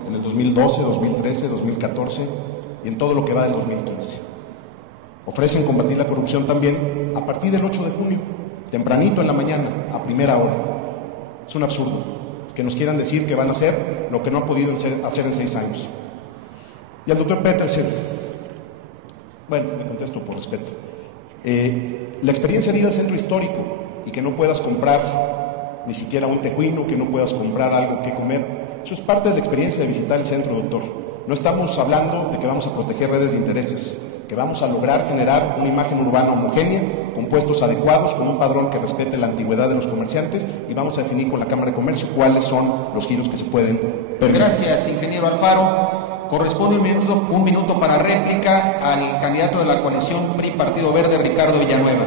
en el 2012, 2013, 2014 y en todo lo que va del 2015. Ofrecen combatir la corrupción también a partir del 8 de junio, tempranito en la mañana, a primera hora. Es un absurdo que nos quieran decir que van a hacer lo que no han podido hacer en 6 años. Y al doctor Petersen, bueno, me contesto por respeto. La experiencia de ir al centro histórico y que no puedas comprar ni siquiera un tejuino, que no puedas comprar algo que comer, eso es parte de la experiencia de visitar el centro, doctor. No estamos hablando de que vamos a proteger redes de intereses, que vamos a lograr generar una imagen urbana homogénea, con puestos adecuados, con un padrón que respete la antigüedad de los comerciantes, y vamos a definir con la Cámara de Comercio cuáles son los giros que se pueden permitir. Gracias, ingeniero Alfaro. Corresponde un minuto para réplica al candidato de la coalición PRI Partido Verde, Ricardo Villanueva.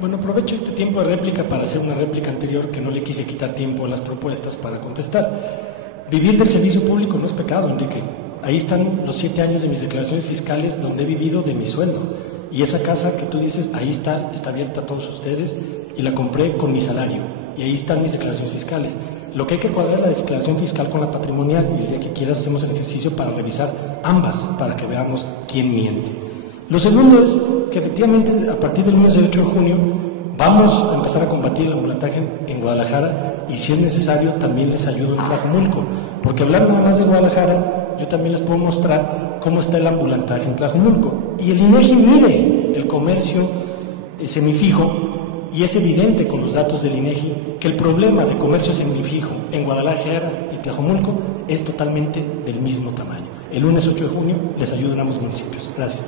Bueno, aprovecho este tiempo de réplica para hacer una réplica anterior que no le quise quitar tiempo a las propuestas para contestar. Vivir del servicio público no es pecado, Enrique. Ahí están los 7 años de mis declaraciones fiscales donde he vivido de mi sueldo. Y esa casa que tú dices, ahí está abierta a todos ustedes y la compré con mi salario. Y ahí están mis declaraciones fiscales. Lo que hay que cuadrar es la declaración fiscal con la patrimonial y el día que quieras hacemos el ejercicio para revisar ambas, para que veamos quién miente. Lo segundo es que efectivamente a partir del lunes 8 de junio vamos a empezar a combatir el ambulantaje en Guadalajara y si es necesario también les ayudo en Tlajomulco, porque hablar nada más de Guadalajara, yo también les puedo mostrar cómo está el ambulantaje en Tlajomulco. Y el INEGI mide el comercio semifijo y es evidente con los datos del INEGI que el problema de comercio semifijo en Guadalajara y Tlajomulco es totalmente del mismo tamaño. El lunes 8 de junio les ayudo en ambos municipios. Gracias.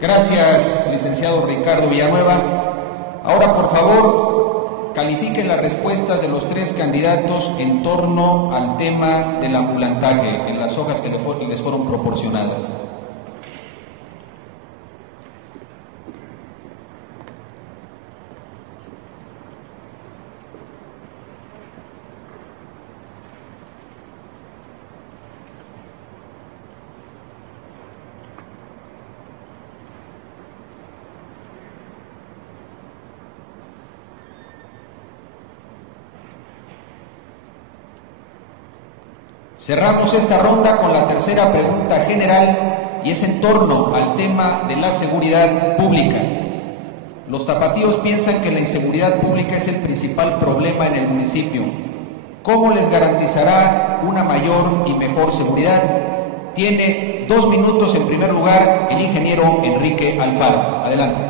Gracias, licenciado Ricardo Villanueva. Ahora, por favor, califiquen las respuestas de los tres candidatos en torno al tema del ambulantaje en las hojas que les fueron proporcionadas. Cerramos esta ronda con la tercera pregunta general y es en torno al tema de la seguridad pública. Los tapatíos piensan que la inseguridad pública es el principal problema en el municipio. ¿Cómo les garantizará una mayor y mejor seguridad? Tiene 2 minutos en primer lugar el ingeniero Enrique Alfaro. Adelante.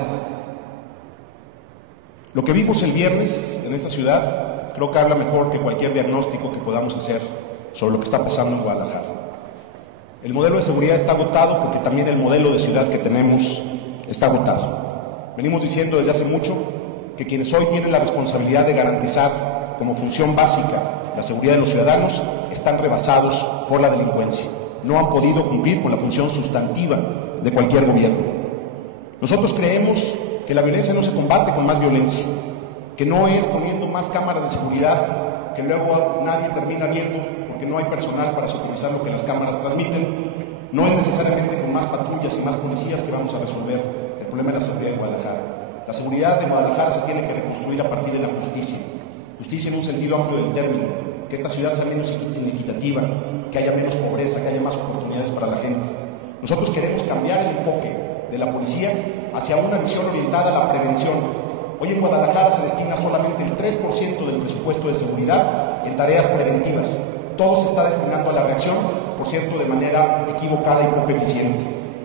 Lo que vimos el viernes en esta ciudad creo que habla mejor que cualquier diagnóstico que podamos hacer sobre lo que está pasando en Guadalajara. El modelo de seguridad está agotado porque también el modelo de ciudad que tenemos está agotado. Venimos diciendo desde hace mucho que quienes hoy tienen la responsabilidad de garantizar como función básica la seguridad de los ciudadanos están rebasados por la delincuencia. No han podido cumplir con la función sustantiva de cualquier gobierno. Nosotros creemos que la violencia no se combate con más violencia, que no es poniendo más cámaras de seguridad que luego nadie termina viendo porque no hay personal para supervisar lo que las cámaras transmiten. No es necesariamente con más patrullas y más policías que vamos a resolver el problema de la seguridad de Guadalajara. La seguridad de Guadalajara se tiene que reconstruir a partir de la justicia. Justicia en un sentido amplio del término, que esta ciudad sea menos inequitativa, que haya menos pobreza, que haya más oportunidades para la gente. Nosotros queremos cambiar el enfoque de la policía hacia una visión orientada a la prevención. Hoy en Guadalajara se destina solamente el 3% del presupuesto de seguridad en tareas preventivas. Todo se está destinando a la reacción, por cierto, de manera equivocada y poco eficiente.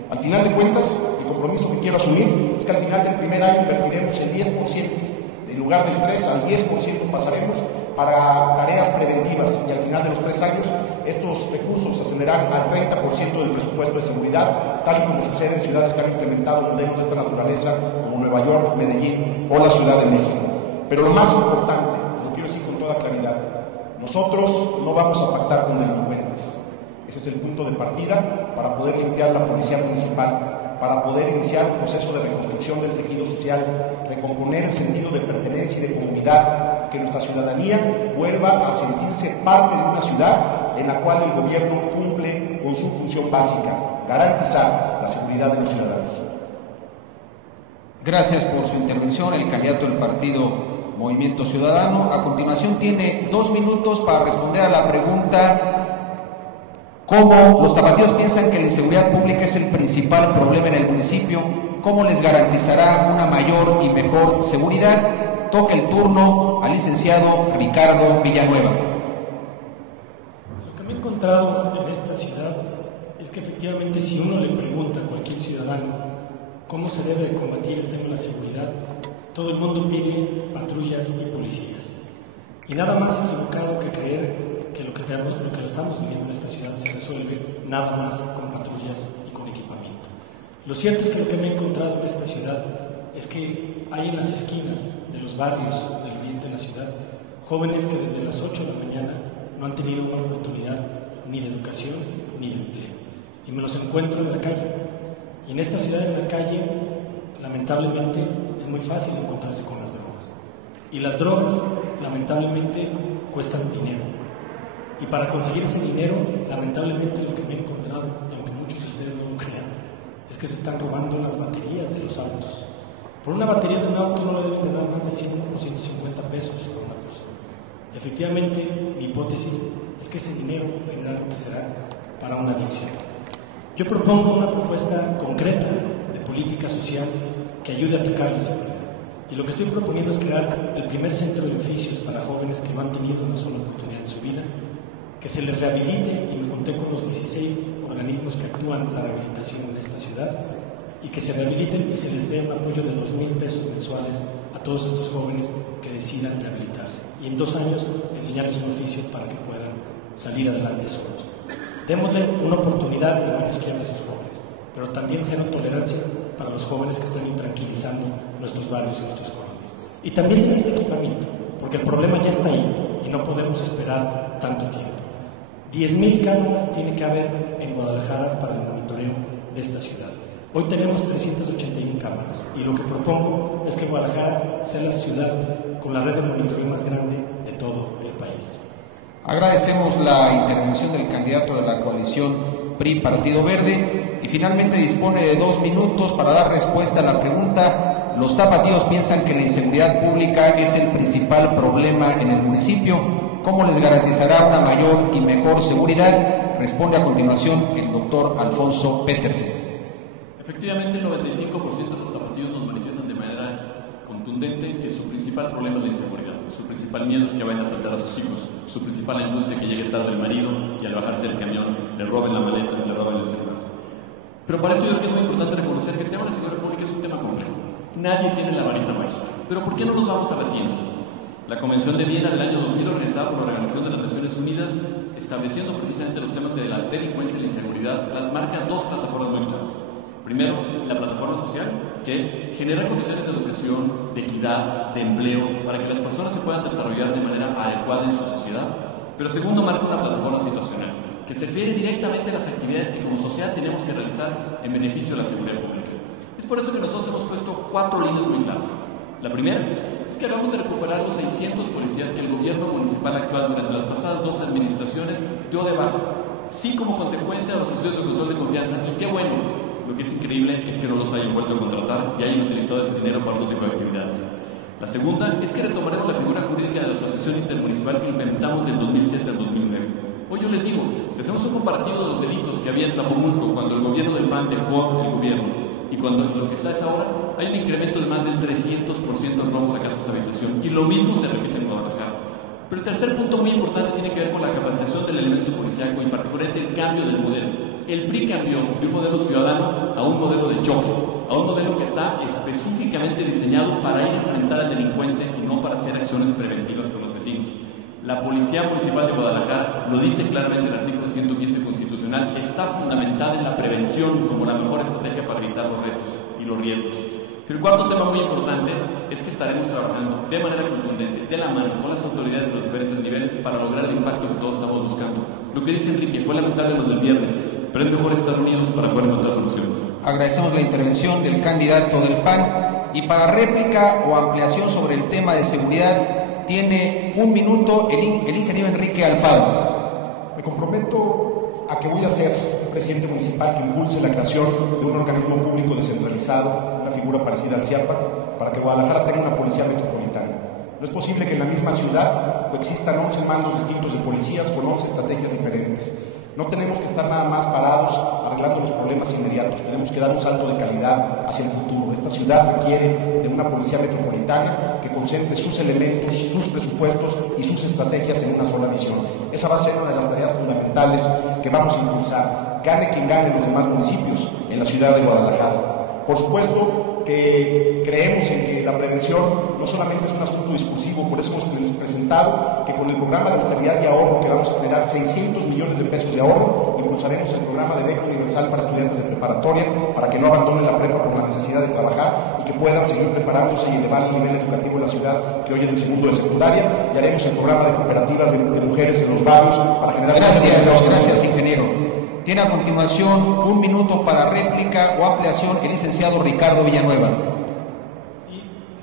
Al final de cuentas, el compromiso que quiero asumir es que al final del primer año invertiremos el 10%. En lugar del 3 al 10% pasaremos para tareas preventivas y al final de los 3 años estos recursos ascenderán al 30% del presupuesto de seguridad, tal y como sucede en ciudades que han implementado modelos de esta naturaleza como Nueva York, Medellín o la Ciudad de México. Pero lo más importante, lo quiero decir con toda claridad, nosotros no vamos a pactar con delincuentes. Ese es el punto de partida para poder limpiar la policía municipal, para poder iniciar un proceso de reconstrucción del tejido social, recomponer el sentido de pertenencia y de comunidad, que nuestra ciudadanía vuelva a sentirse parte de una ciudad en la cual el gobierno cumple con su función básica, garantizar la seguridad de los ciudadanos. Gracias por su intervención, el candidato del partido Movimiento Ciudadano. A continuación tiene 2 minutos para responder a la pregunta: ¿cómo los tapatíos piensan que la inseguridad pública es el principal problema en el municipio? ¿Cómo les garantizará una mayor y mejor seguridad? Toca el turno al licenciado Ricardo Villanueva. Lo que me he encontrado en esta ciudad es que efectivamente si uno le pregunta a cualquier ciudadano cómo se debe de combatir el tema de la seguridad, todo el mundo pide patrullas y policías. Y nada más equivocado que creer que lo que estamos viviendo en esta ciudad se resuelve nada más con patrullas y con equipamiento. Lo cierto es que lo que me he encontrado en esta ciudad es que hay en las esquinas de los barrios del oriente de la ciudad jóvenes que desde las 8 de la mañana no han tenido una oportunidad ni de educación ni de empleo. Y me los encuentro en la calle. Y en esta ciudad, en la calle, lamentablemente es muy fácil encontrarse con las drogas. Y las drogas, lamentablemente, cuestan dinero. Y para conseguir ese dinero, lamentablemente lo que me he encontrado, y aunque muchos de ustedes no lo crean, es que se están robando las baterías de los autos. Por una batería de un auto no le deben de dar más de 100 o 150 pesos a una persona. Efectivamente, mi hipótesis es que ese dinero generalmente será para una adicción. Yo propongo una propuesta concreta de política social que ayude a atacar la seguridad. Y lo que estoy proponiendo es crear el primer centro de oficios para jóvenes que no han tenido una sola oportunidad en su vida, que se les rehabilite, y me junté con los 16 organismos que actúan la rehabilitación en esta ciudad, y que se rehabiliten y se les dé un apoyo de 2,000 pesos mensuales a todos estos jóvenes que decidan rehabilitarse. Y en 2 años enseñarles un oficio para que puedan salir adelante solos. Démosle una oportunidad de la mano izquierda a esos jóvenes, pero también cero tolerancia para los jóvenes que están intranquilizando nuestros barrios y nuestras colonias. Y también se necesita equipamiento, porque el problema ya está ahí y no podemos esperar tanto tiempo. 10,000 cámaras tiene que haber en Guadalajara para el monitoreo de esta ciudad. Hoy tenemos 381 cámaras y lo que propongo es que Guadalajara sea la ciudad con la red de monitoreo más grande de todo el país. Agradecemos la intervención del candidato de la coalición PRI Partido Verde y finalmente dispone de 2 minutos para dar respuesta a la pregunta: los tapatíos piensan que la inseguridad pública es el principal problema en el municipio. ¿Cómo les garantizará una mayor y mejor seguridad? Responde a continuación el doctor Alfonso Petersen. Efectivamente, el 95% de los tapatíos nos manifiestan de manera contundente que su principal problema es la inseguridad. Su principal miedo es que vayan a asaltar a sus hijos. Su principal angustia es que llegue tarde el marido y al bajarse del camión le roben la maleta, le roben el celular. Pero para esto yo creo que es muy importante reconocer que el tema de la seguridad pública es un tema complejo. Nadie tiene la varita mágica. Pero ¿por qué no nos vamos a la ciencia? La Convención de Viena del año 2000, organizada por la Organización de las Naciones Unidas, estableciendo precisamente los temas de la delincuencia y la inseguridad, marca 2 plataformas muy claras. Primero, la plataforma social, que es generar condiciones de educación, de equidad, de empleo, para que las personas se puedan desarrollar de manera adecuada en su sociedad. Pero segundo, marca una plataforma situacional, que se refiere directamente a las actividades que como sociedad tenemos que realizar en beneficio de la seguridad pública. Es por eso que nosotros hemos puesto 4 líneas muy claras. La primera es que hablamos de recuperar los 600 policías que el gobierno municipal actual durante las pasadas 2 administraciones dio de baja, sí como consecuencia de los estudios de control de confianza, y qué bueno. Lo que es increíble es que no los hayan vuelto a contratar y hayan utilizado ese dinero para otro tipo de actividades. La segunda es que retomaremos la figura jurídica de la Asociación Intermunicipal que implementamos del 2007 al 2009. Hoy yo les digo, si hacemos un comparativo de los delitos que había en Tlajomulco cuando el gobierno del PAN dejó el gobierno y cuando lo que está es ahora, hay un incremento de más del 300% en robos a casas de habitación, y lo mismo se repite en Guadalajara. Pero el tercer punto muy importante tiene que ver con la capacitación del elemento policíaco y particularmente el cambio del modelo. El PRI cambió de un modelo ciudadano a un modelo de choque, a un modelo que está específicamente diseñado para ir a enfrentar al delincuente y no para hacer acciones preventivas con los vecinos. La Policía Municipal de Guadalajara, lo dice claramente el artículo 115 constitucional, está fundamentada en la prevención como la mejor estrategia para evitar los retos y los riesgos. Pero el cuarto tema muy importante es que estaremos trabajando de manera contundente, de la mano, con las autoridades de los diferentes niveles para lograr el impacto que todos estamos buscando. Lo que dice Enrique fue lamentable lo del viernes, pero es mejor estar unidos para poder encontrar soluciones. Agradecemos la intervención del candidato del PAN y para réplica o ampliación sobre el tema de seguridad tiene 1 minuto el ingeniero Enrique Alfaro. Me comprometo a que voy a ser un presidente municipal que impulse la creación de un organismo público descentralizado, una figura parecida al CIAPA, para que Guadalajara tenga una policía metropolitana. No es posible que en la misma ciudad coexistan 11 mandos distintos de policías con 11 estrategias diferentes. No tenemos que estar nada más parados arreglando los problemas inmediatos, tenemos que dar un salto de calidad hacia el futuro. Esta ciudad requiere de una policía metropolitana que concentre sus elementos, sus presupuestos y sus estrategias en una sola visión. Esa va a ser una de las tareas fundamentales que vamos a impulsar. Gane quien gane en los demás municipios, en la ciudad de Guadalajara. Por supuesto que creemos en que la prevención no solamente es un asunto discursivo, por eso hemos presentado que con el programa de austeridad y ahorro que vamos a generar 600 millones de pesos de ahorro, impulsaremos el programa de beca universal para estudiantes de preparatoria para que no abandonen la prepa por la necesidad de trabajar y que puedan seguir preparándose y elevar el nivel educativo de la ciudad, que hoy es de segundo de secundaria, y haremos el programa de cooperativas de mujeres en los barrios para generar... Gracias, ingeniero. Tiene a continuación 1 minuto para réplica o ampliación el licenciado Ricardo Villanueva.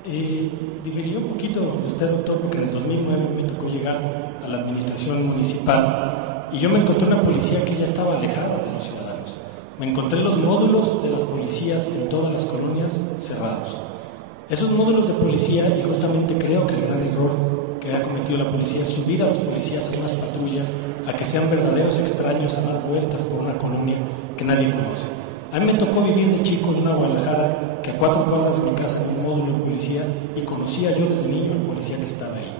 Sí, diferiría un poquito usted, doctor, porque en el 2009 me tocó llegar a la administración municipal y yo me encontré una policía que ya estaba alejada de los ciudadanos. Me encontré los módulos de las policías en todas las colonias cerrados. Esos módulos de policía, y justamente creo que el gran error que ha cometido la policía es subir a los policías a unas patrullas a que sean verdaderos extraños a dar vueltas por una colonia que nadie conoce. A mí me tocó vivir de chico en una Guadalajara que a 4 cuadras de mi casa había un módulo de policía y conocía yo desde niño al policía que estaba ahí.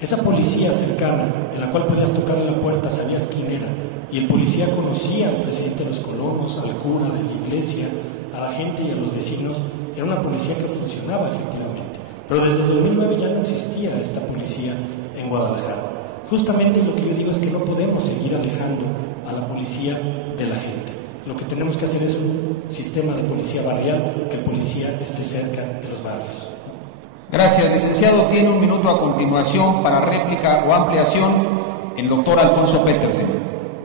Esa policía cercana, en la cual podías tocarle la puerta, sabías quién era, y el policía conocía al presidente de los colonos, al cura de la iglesia, a la gente y a los vecinos, era una policía que funcionaba efectivamente. Pero desde 2009 ya no existía esta policía en Guadalajara. Justamente lo que yo digo es que no podemos seguir alejando a la policía de la gente. Lo que tenemos que hacer es un sistema de policía barrial, que el policía esté cerca de los barrios. Gracias, licenciado. Tiene un minuto a continuación para réplica o ampliación el doctor Alfonso Petersen.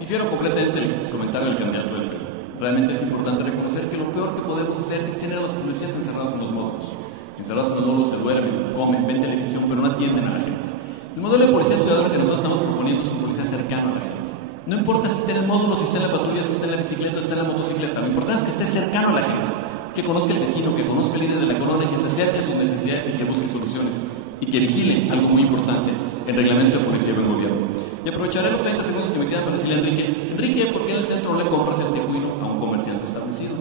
Difiero completamente el comentario del candidato del PRI. Realmente es importante reconocer que lo peor que podemos hacer es tener a los policías encerrados en los módulos. Encerrados en los módulos se duermen, comen, ven televisión, pero no atienden a la gente. El modelo de policía ciudadana que nosotros estamos proponiendo es un policía cercano a la gente. No importa si está en el módulo, si está en la patrulla, si está en la bicicleta, si está en la motocicleta. Lo importante es que esté cercano a la gente, que conozca el vecino, que conozca el líder de la colonia, que se acerque a sus necesidades y que busque soluciones. Y que vigile, algo muy importante, el reglamento de policía y buen gobierno. Y aprovecharé los 30 segundos que me quedan para decirle a Enrique, ¿por qué en el centro no le compras el tejuino a un comerciante establecido?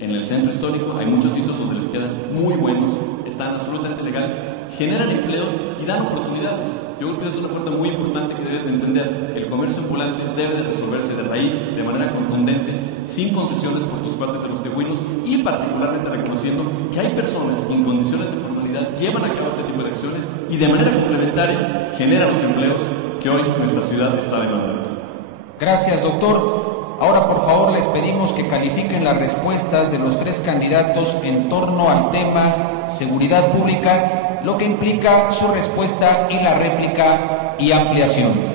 En el centro histórico hay muchos sitios donde les quedan muy buenos, están absolutamente legales, generan empleos y dan oportunidades. Yo creo que eso es una puerta muy importante que debes de entender. El comercio ambulante debe de resolverse de raíz, de manera contundente, sin concesiones por tus partes de los tejuinos y particularmente reconociendo que hay personas que en condiciones de formalidad llevan a cabo este tipo de acciones y de manera complementaria generan los empleos que hoy nuestra ciudad está demandando. Gracias, doctor. Ahora, por favor, les pedimos que califiquen las respuestas de los tres candidatos en torno al tema seguridad pública, lo que implica su respuesta y la réplica y ampliación.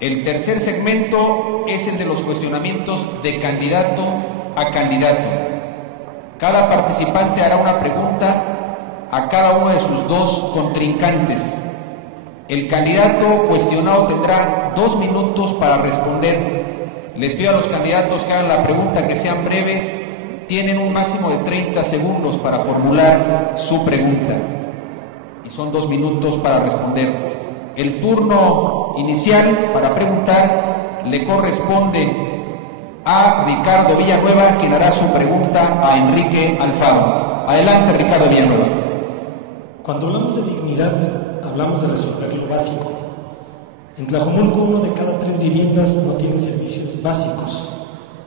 El tercer segmento es el de los cuestionamientos de candidato a candidato. Cada participante hará una pregunta a cada uno de sus dos contrincantes. El candidato cuestionado tendrá 2 minutos para responder. Les pido a los candidatos que hagan la pregunta que sean breves. Tienen un máximo de 30 segundos para formular su pregunta. Y son 2 minutos para responder. El turno inicial para preguntar le corresponde a Ricardo Villanueva, quien hará su pregunta a Enrique Alfaro. Adelante, Ricardo Villanueva. Cuando hablamos de dignidad, hablamos de resolver lo básico. En Tlajomulco, 1 de cada 3 viviendas no tiene servicios básicos,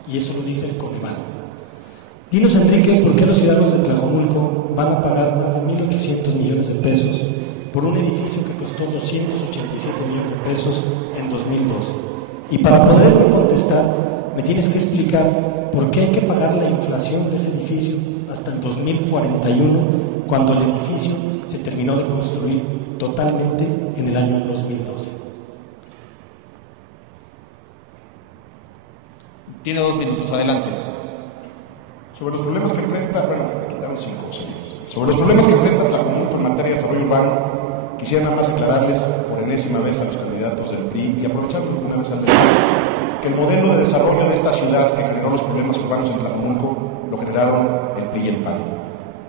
y eso lo dice el Coneval. Dinos, Enrique, ¿por qué los ciudadanos de Tlajomulco van a pagar más de 1.800 millones de pesos por un edificio que costó 287 millones de pesos en 2012? Y para poderme contestar, me tienes que explicar por qué hay que pagar la inflación de ese edificio hasta el 2041, cuando el edificio se terminó de construir totalmente en el año 2012. Tiene 2 minutos, adelante. Sobre los problemas que enfrenta, bueno, me quitaron 5 segundos. Sobre los problemas que enfrenta Tlajomulco en materia de desarrollo urbano, quisiera nada más aclararles por enésima vez a los candidatos del PRI y aprovechando una vez al PRI, que el modelo de desarrollo de esta ciudad que generó los problemas urbanos en Tlajomulco lo generaron el PRI y el PAN.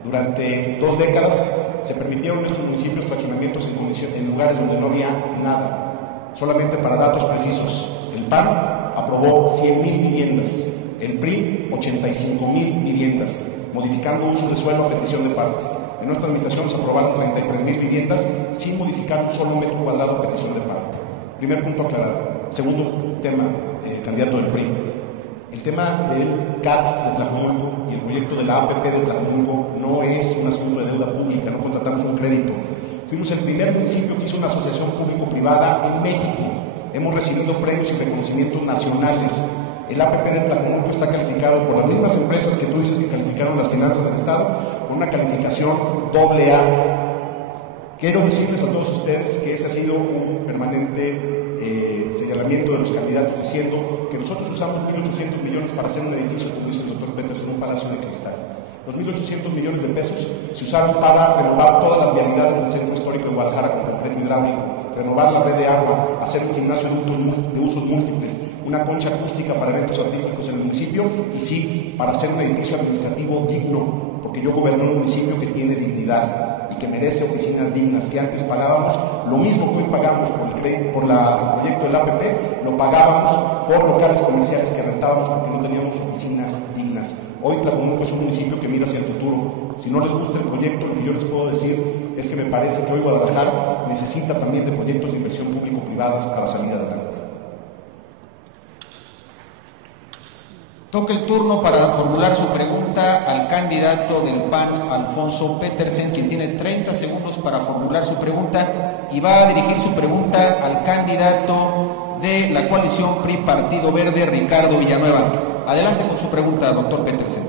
Durante 2 décadas se permitieron en estos municipios fraccionamientos en lugares donde no había nada. Solamente para datos precisos, el PAN aprobó 100,000 viviendas, el PRI 85,000 viviendas, modificando usos de suelo a petición de parte. En nuestra administración se aprobaron 33,000 viviendas sin modificar un solo metro cuadrado a petición de parte. Primer punto aclarado. Segundo tema, candidato del PRI. El tema del CAT de Tlajomulco y el proyecto de la APP de Tlajomulco no es un asunto de deuda pública, no contratamos un crédito. Fuimos el primer municipio que hizo una asociación público-privada en México. Hemos recibido premios y reconocimientos nacionales. El APP de Tlajomulco está calificado por las mismas empresas que tú dices que calificaron las finanzas del Estado con una calificación AA. Quiero decirles a todos ustedes que ese ha sido un permanente señalamiento de los candidatos, diciendo que nosotros usamos 1.800 millones para hacer un edificio, como dice el doctor Petersen, un palacio de cristal. Los 1.800 millones de pesos se usaron para renovar todas las vialidades del centro histórico de Guadalajara con concreto hidráulico, renovar la red de agua, hacer un gimnasio de usos múltiples, una concha acústica para eventos artísticos en el municipio y sí, para hacer un edificio administrativo digno, porque yo goberno un municipio que tiene dignidad y que merece oficinas dignas, que antes pagábamos lo mismo que hoy pagamos por el proyecto del APP, lo pagábamos por locales comerciales que rentábamos porque no teníamos oficinas dignas. Hoy Tlajomulco es un municipio que mira hacia el futuro. Si no les gusta el proyecto, lo que yo les puedo decir es que me parece que hoy Guadalajara necesita también de proyectos de inversión público-privadas para salir adelante. Toca el turno para formular su pregunta al candidato del PAN, Alfonso Petersen, quien tiene 30 segundos para formular su pregunta y va a dirigir su pregunta al candidato de la coalición PRI Partido Verde, Ricardo Villanueva. Adelante con su pregunta, doctor Petersen.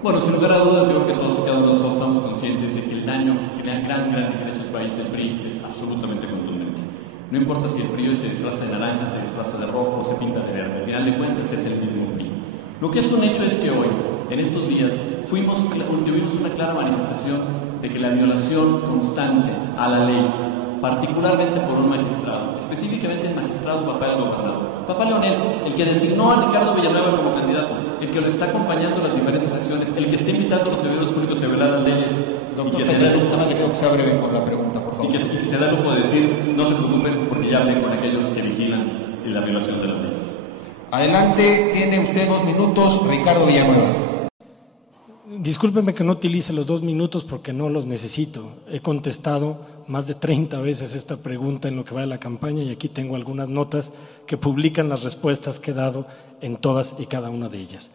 Bueno, sin lugar a dudas, yo creo que todos y cada uno de nosotros estamos conscientes de que el daño que le han gran hecho a su país el PRI es absolutamente contundente. No importa si el PRI hoy se disfraza de naranja, se disfraza de rojo o se pinta de verde, al final de cuentas es el mismo PRI. Lo que es un hecho es que hoy, en estos días, tuvimos una clara manifestación de que la violación constante a la ley, particularmente por un magistrado, específicamente el magistrado papá del gobernador, papá Leonel, el que designó a Ricardo Villanueva como candidato, el que lo está acompañando en las diferentes acciones, el que está invitando a los servidores públicos a violar las leyes. Doctor Petersen, nada más le pido que sea breve con la pregunta, por favor. Y que se da el lujo de decir, no se preocupen porque ya hablé con aquellos que vigilan la violación de las leyes. Adelante, tiene usted 2 minutos, Ricardo Villanueva. Discúlpeme que no utilice los 2 minutos porque no los necesito. He contestado más de 30 veces esta pregunta en lo que va de la campaña y aquí tengo algunas notas que publican las respuestas que he dado en todas y cada una de ellas.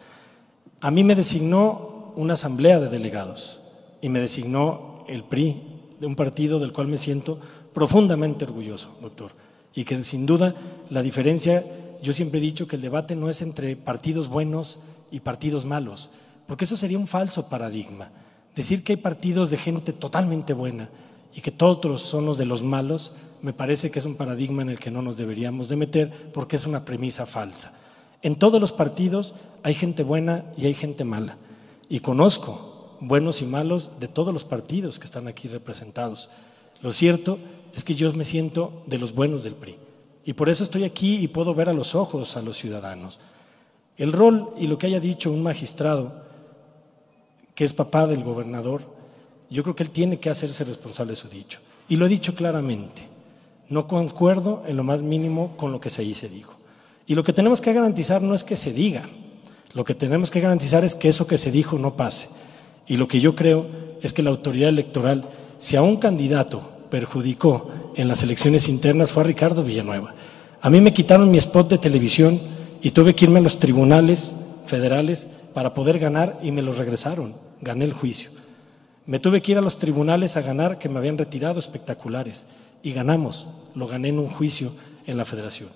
A mí me designó una asamblea de delegados y me designó el PRI, de un partido del cual me siento profundamente orgulloso, doctor, y que sin duda la diferencia, yo siempre he dicho que el debate no es entre partidos buenos y partidos malos, porque eso sería un falso paradigma. Decir que hay partidos de gente totalmente buena y que todos son los de los malos, me parece que es un paradigma en el que no nos deberíamos de meter porque es una premisa falsa. En todos los partidos hay gente buena y hay gente mala, y conozco buenos y malos de todos los partidos que están aquí representados. Lo cierto es que yo me siento de los buenos del PRI. Y por eso estoy aquí y puedo ver a los ojos a los ciudadanos. El rol y lo que haya dicho un magistrado, que es papá del gobernador, yo creo que él tiene que hacerse responsable de su dicho. Y lo he dicho claramente, no concuerdo en lo más mínimo con lo que se dijo. Y lo que tenemos que garantizar no es que se diga, lo que tenemos que garantizar es que eso que se dijo no pase. Y lo que yo creo es que la autoridad electoral, si a un candidato perjudicó en las elecciones internas, fue a Ricardo Villanueva. A mí me quitaron mi spot de televisión y tuve que irme a los tribunales federales para poder ganar y me lo regresaron, gané el juicio. Me tuve que ir a los tribunales a ganar que me habían retirado espectaculares y ganamos, lo gané en un juicio en la federación.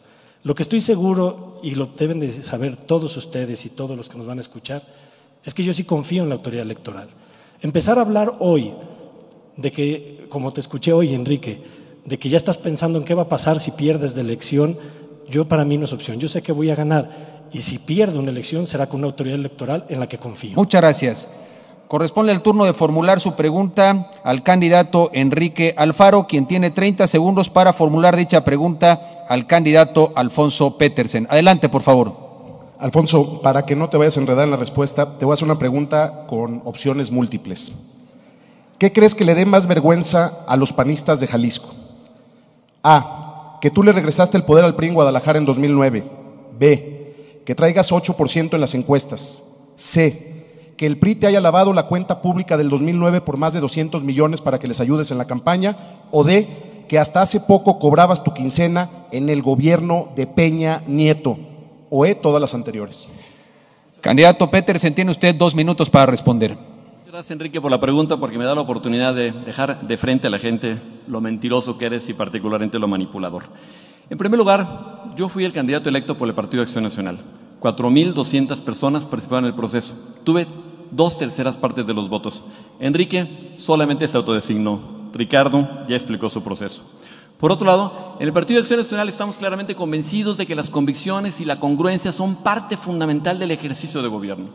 Lo que estoy seguro, y lo deben de saber todos ustedes y todos los que nos van a escuchar, es que yo sí confío en la autoridad electoral. Empezar a hablar hoy de que, como te escuché hoy, Enrique, de que ya estás pensando en qué va a pasar si pierdes de elección, para mí no es opción. Yo sé que voy a ganar y si pierdo una elección será con una autoridad electoral en la que confío. Muchas gracias. Corresponde el turno de formular su pregunta al candidato Enrique Alfaro, quien tiene 30 segundos para formular dicha pregunta al candidato Alfonso Petersen. Adelante, por favor. Alfonso, para que no te vayas a enredar en la respuesta, te voy a hacer una pregunta con opciones múltiples. ¿Qué crees que le dé más vergüenza a los panistas de Jalisco? A, que tú le regresaste el poder al PRI en Guadalajara en 2009. B, que traigas 8% en las encuestas. C, que el PRI te haya lavado la cuenta pública del 2009 por más de 200 millones para que les ayudes en la campaña. O D, que hasta hace poco cobrabas tu quincena en el gobierno de Peña Nieto. O E, todas las anteriores. Candidato Petersen, tiene usted 2 minutos para responder. Gracias, Enrique, por la pregunta, porque me da la oportunidad de dejar de frente a la gente lo mentiroso que eres y particularmente lo manipulador. En primer lugar, yo fui el candidato electo por el Partido de Acción Nacional. 4,200 personas participaron en el proceso. Tuve 2/3 partes de los votos. Enrique solamente se autodesignó. Ricardo ya explicó su proceso. Por otro lado, en el Partido de Acción Nacional estamos claramente convencidos de que las convicciones y la congruencia son parte fundamental del ejercicio de gobierno.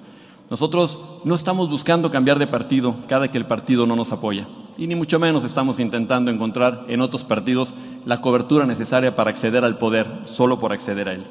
Nosotros no estamos buscando cambiar de partido cada que el partido no nos apoya, y ni mucho menos estamos intentando encontrar en otros partidos la cobertura necesaria para acceder al poder, solo por acceder a él.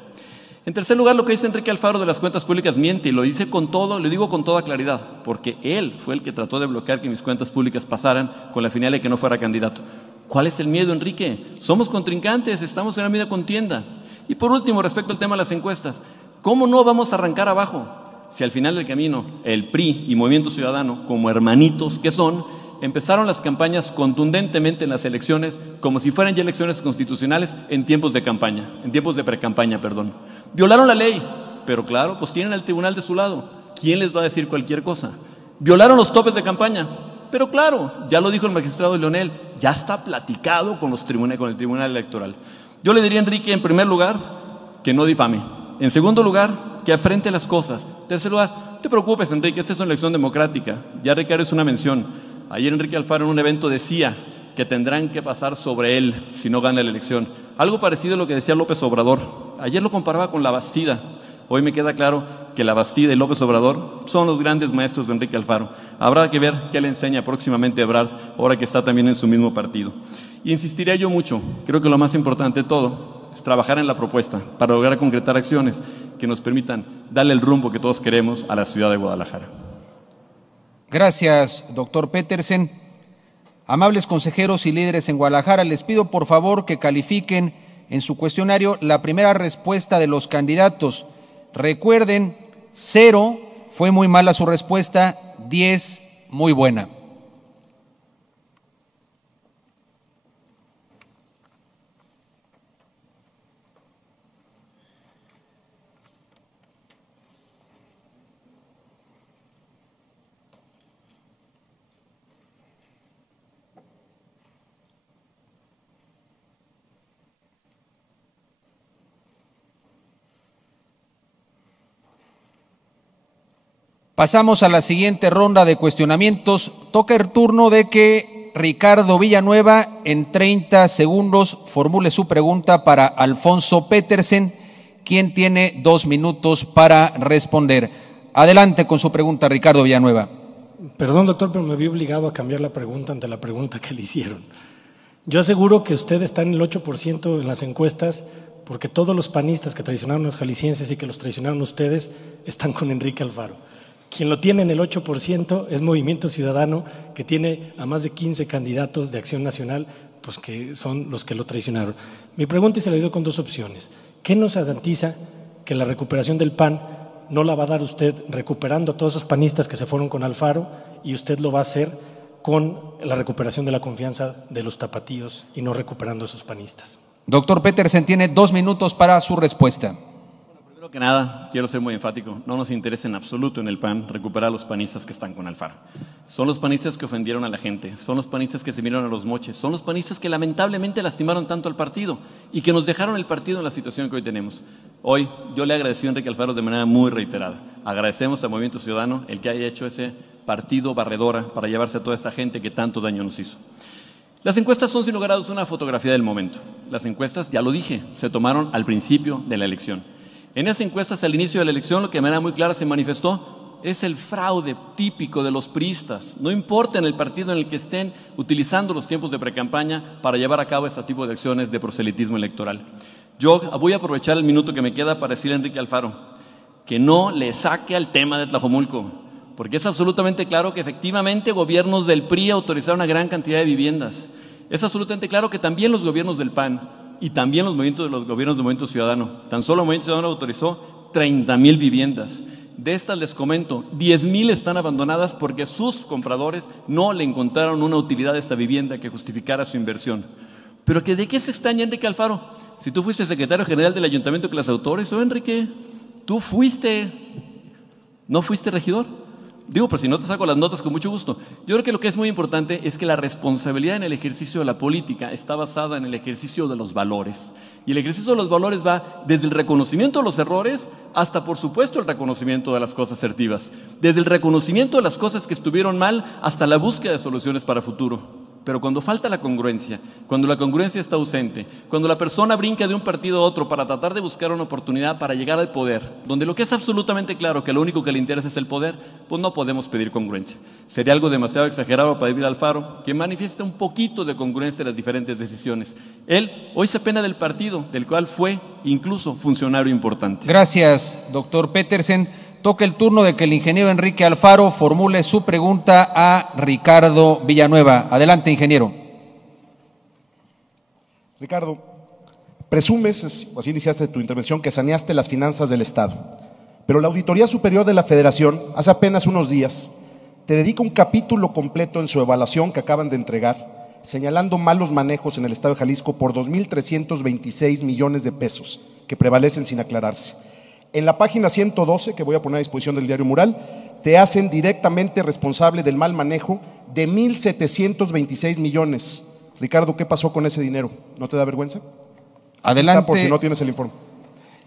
En tercer lugar, lo que dice Enrique Alfaro de las cuentas públicas miente, y lo digo con toda claridad, porque él fue el que trató de bloquear que mis cuentas públicas pasaran con la finalidad de que no fuera candidato. ¿Cuál es el miedo, Enrique? Somos contrincantes, estamos en la misma contienda. Y por último, respecto al tema de las encuestas, ¿cómo no vamos a arrancar abajo? Si al final del camino el PRI y Movimiento Ciudadano, como hermanitos que son, empezaron las campañas contundentemente en las elecciones como si fueran ya elecciones constitucionales en tiempos de campaña, en tiempos de precampaña, perdón. Violaron la ley, pero claro, pues tienen al tribunal de su lado. ¿Quién les va a decir cualquier cosa? Violaron los topes de campaña, pero claro, ya lo dijo el magistrado Leonel, ya está platicado con el Tribunal Electoral. Yo le diría a Enrique, en primer lugar, que no difame. En segundo lugar, que afrente las cosas. En tercer lugar, no te preocupes, Enrique, esta es una elección democrática. Ya Ricardo es una mención. Ayer Enrique Alfaro en un evento decía que tendrán que pasar sobre él si no gana la elección. Algo parecido a lo que decía López Obrador. Ayer lo comparaba con la Bastida. Hoy me queda claro que la Bastida y López Obrador son los grandes maestros de Enrique Alfaro. Habrá que ver qué le enseña próximamente a Ebrard, ahora que está también en su mismo partido. Y insistiría yo mucho, creo que lo más importante de todo es trabajar en la propuesta para lograr concretar acciones que nos permitan darle el rumbo que todos queremos a la ciudad de Guadalajara. Gracias, doctor Petersen. Amables consejeros y líderes en Guadalajara, les pido por favor que califiquen en su cuestionario la primera respuesta de los candidatos. Recuerden, 0, fue muy mala su respuesta, 10, muy buena. Pasamos a la siguiente ronda de cuestionamientos. Toca el turno de que Ricardo Villanueva en 30 segundos formule su pregunta para Alfonso Petersen, quien tiene 2 minutos para responder. Adelante con su pregunta, Ricardo Villanueva. Perdón, doctor, pero me vi obligado a cambiar la pregunta ante la pregunta que le hicieron. Yo aseguro que usted está en el 8% en las encuestas porque todos los panistas que traicionaron a los jaliscienses y que los traicionaron a ustedes están con Enrique Alfaro. Quien lo tiene en el 8% es Movimiento Ciudadano, que tiene a más de 15 candidatos de Acción Nacional, pues que son los que lo traicionaron. Mi pregunta, y se la doy con 2 opciones. ¿Qué nos garantiza que la recuperación del PAN no la va a dar usted recuperando a todos esos panistas que se fueron con Alfaro, y usted lo va a hacer con la recuperación de la confianza de los tapatíos y no recuperando a esos panistas? Doctor Petersen, tiene 2 minutos para su respuesta. Primero que nada, quiero ser muy enfático, no nos interesa en absoluto en el PAN recuperar a los panistas que están con Alfaro. Son los panistas que ofendieron a la gente, son los panistas que se miraron a los moches, son los panistas que lamentablemente lastimaron tanto al partido y que nos dejaron el partido en la situación que hoy tenemos. Hoy yo le agradecí a Enrique Alfaro de manera muy reiterada. Agradecemos al Movimiento Ciudadano el que haya hecho ese partido barredora para llevarse a toda esa gente que tanto daño nos hizo. Las encuestas son sin lugar a dudas una fotografía del momento. Las encuestas, ya lo dije, se tomaron al principio de la elección. En esas encuestas, al inicio de la elección, lo que de manera muy clara se manifestó es el fraude típico de los priistas. No importa en el partido en el que estén utilizando los tiempos de precampaña para llevar a cabo ese tipo de acciones de proselitismo electoral. Yo voy a aprovechar el minuto que me queda para decirle a Enrique Alfaro que no le saque al tema de Tlajomulco, porque es absolutamente claro que efectivamente gobiernos del PRI autorizaron una gran cantidad de viviendas. Es absolutamente claro que también los gobiernos del PAN y también los gobiernos del Movimiento Ciudadano. Tan solo el Movimiento Ciudadano autorizó 30,000 viviendas. De estas les comento, 10,000 están abandonadas porque sus compradores no le encontraron una utilidad a esta vivienda que justificara su inversión. Pero ¿de qué se extraña Enrique Alfaro? Si tú fuiste secretario general del ayuntamiento que las autorizó, Enrique, tú no fuiste regidor. Digo, pero si no te saco las notas con mucho gusto. Yo creo que lo que es muy importante es que la responsabilidad en el ejercicio de la política está basada en el ejercicio de los valores. Y el ejercicio de los valores va desde el reconocimiento de los errores hasta, por supuesto, el reconocimiento de las cosas asertivas. Desde el reconocimiento de las cosas que estuvieron mal hasta la búsqueda de soluciones para futuro. Pero cuando falta la congruencia, cuando la congruencia está ausente, cuando la persona brinca de un partido a otro para tratar de buscar una oportunidad para llegar al poder, donde lo que es absolutamente claro que lo único que le interesa es el poder, pues no podemos pedir congruencia. Sería algo demasiado exagerado para pedir a Alfaro que manifieste un poquito de congruencia en las diferentes decisiones. Él hoy se apena del partido, del cual fue incluso funcionario importante. Gracias, doctor Petersen. Toca el turno de que el ingeniero Enrique Alfaro formule su pregunta a Ricardo Villanueva. Adelante, ingeniero. Ricardo, presumes, así iniciaste tu intervención, que saneaste las finanzas del Estado. Pero la Auditoría Superior de la Federación, hace apenas unos días, te dedica un capítulo completo en su evaluación que acaban de entregar, señalando malos manejos en el estado de Jalisco por 2.326 millones de pesos que prevalecen sin aclararse. En la página 112, que voy a poner a disposición del diario Mural, te hacen directamente responsable del mal manejo de 1.726 millones. Ricardo, ¿qué pasó con ese dinero? ¿No te da vergüenza? Adelante. Está por si no tienes el informe.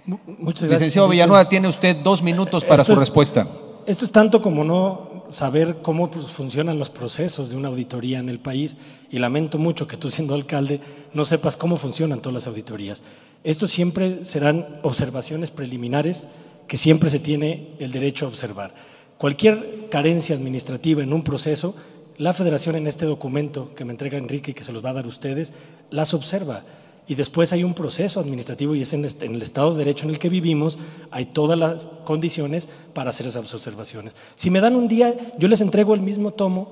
Muchas gracias. Licenciado Villanueva, tiene usted 2 minutos para su respuesta. Esto es tanto como no saber cómo funcionan los procesos de una auditoría en el país, y lamento mucho que tú, siendo alcalde, no sepas cómo funcionan todas las auditorías. Esto siempre serán observaciones preliminares que siempre se tiene el derecho a observar. Cualquier carencia administrativa en un proceso, la Federación, en este documento que me entrega Enrique y que se los va a dar a ustedes, las observa. Y después hay un proceso administrativo, y es en el Estado de Derecho en el que vivimos, hay todas las condiciones para hacer esas observaciones. Si me dan un día, yo les entrego el mismo tomo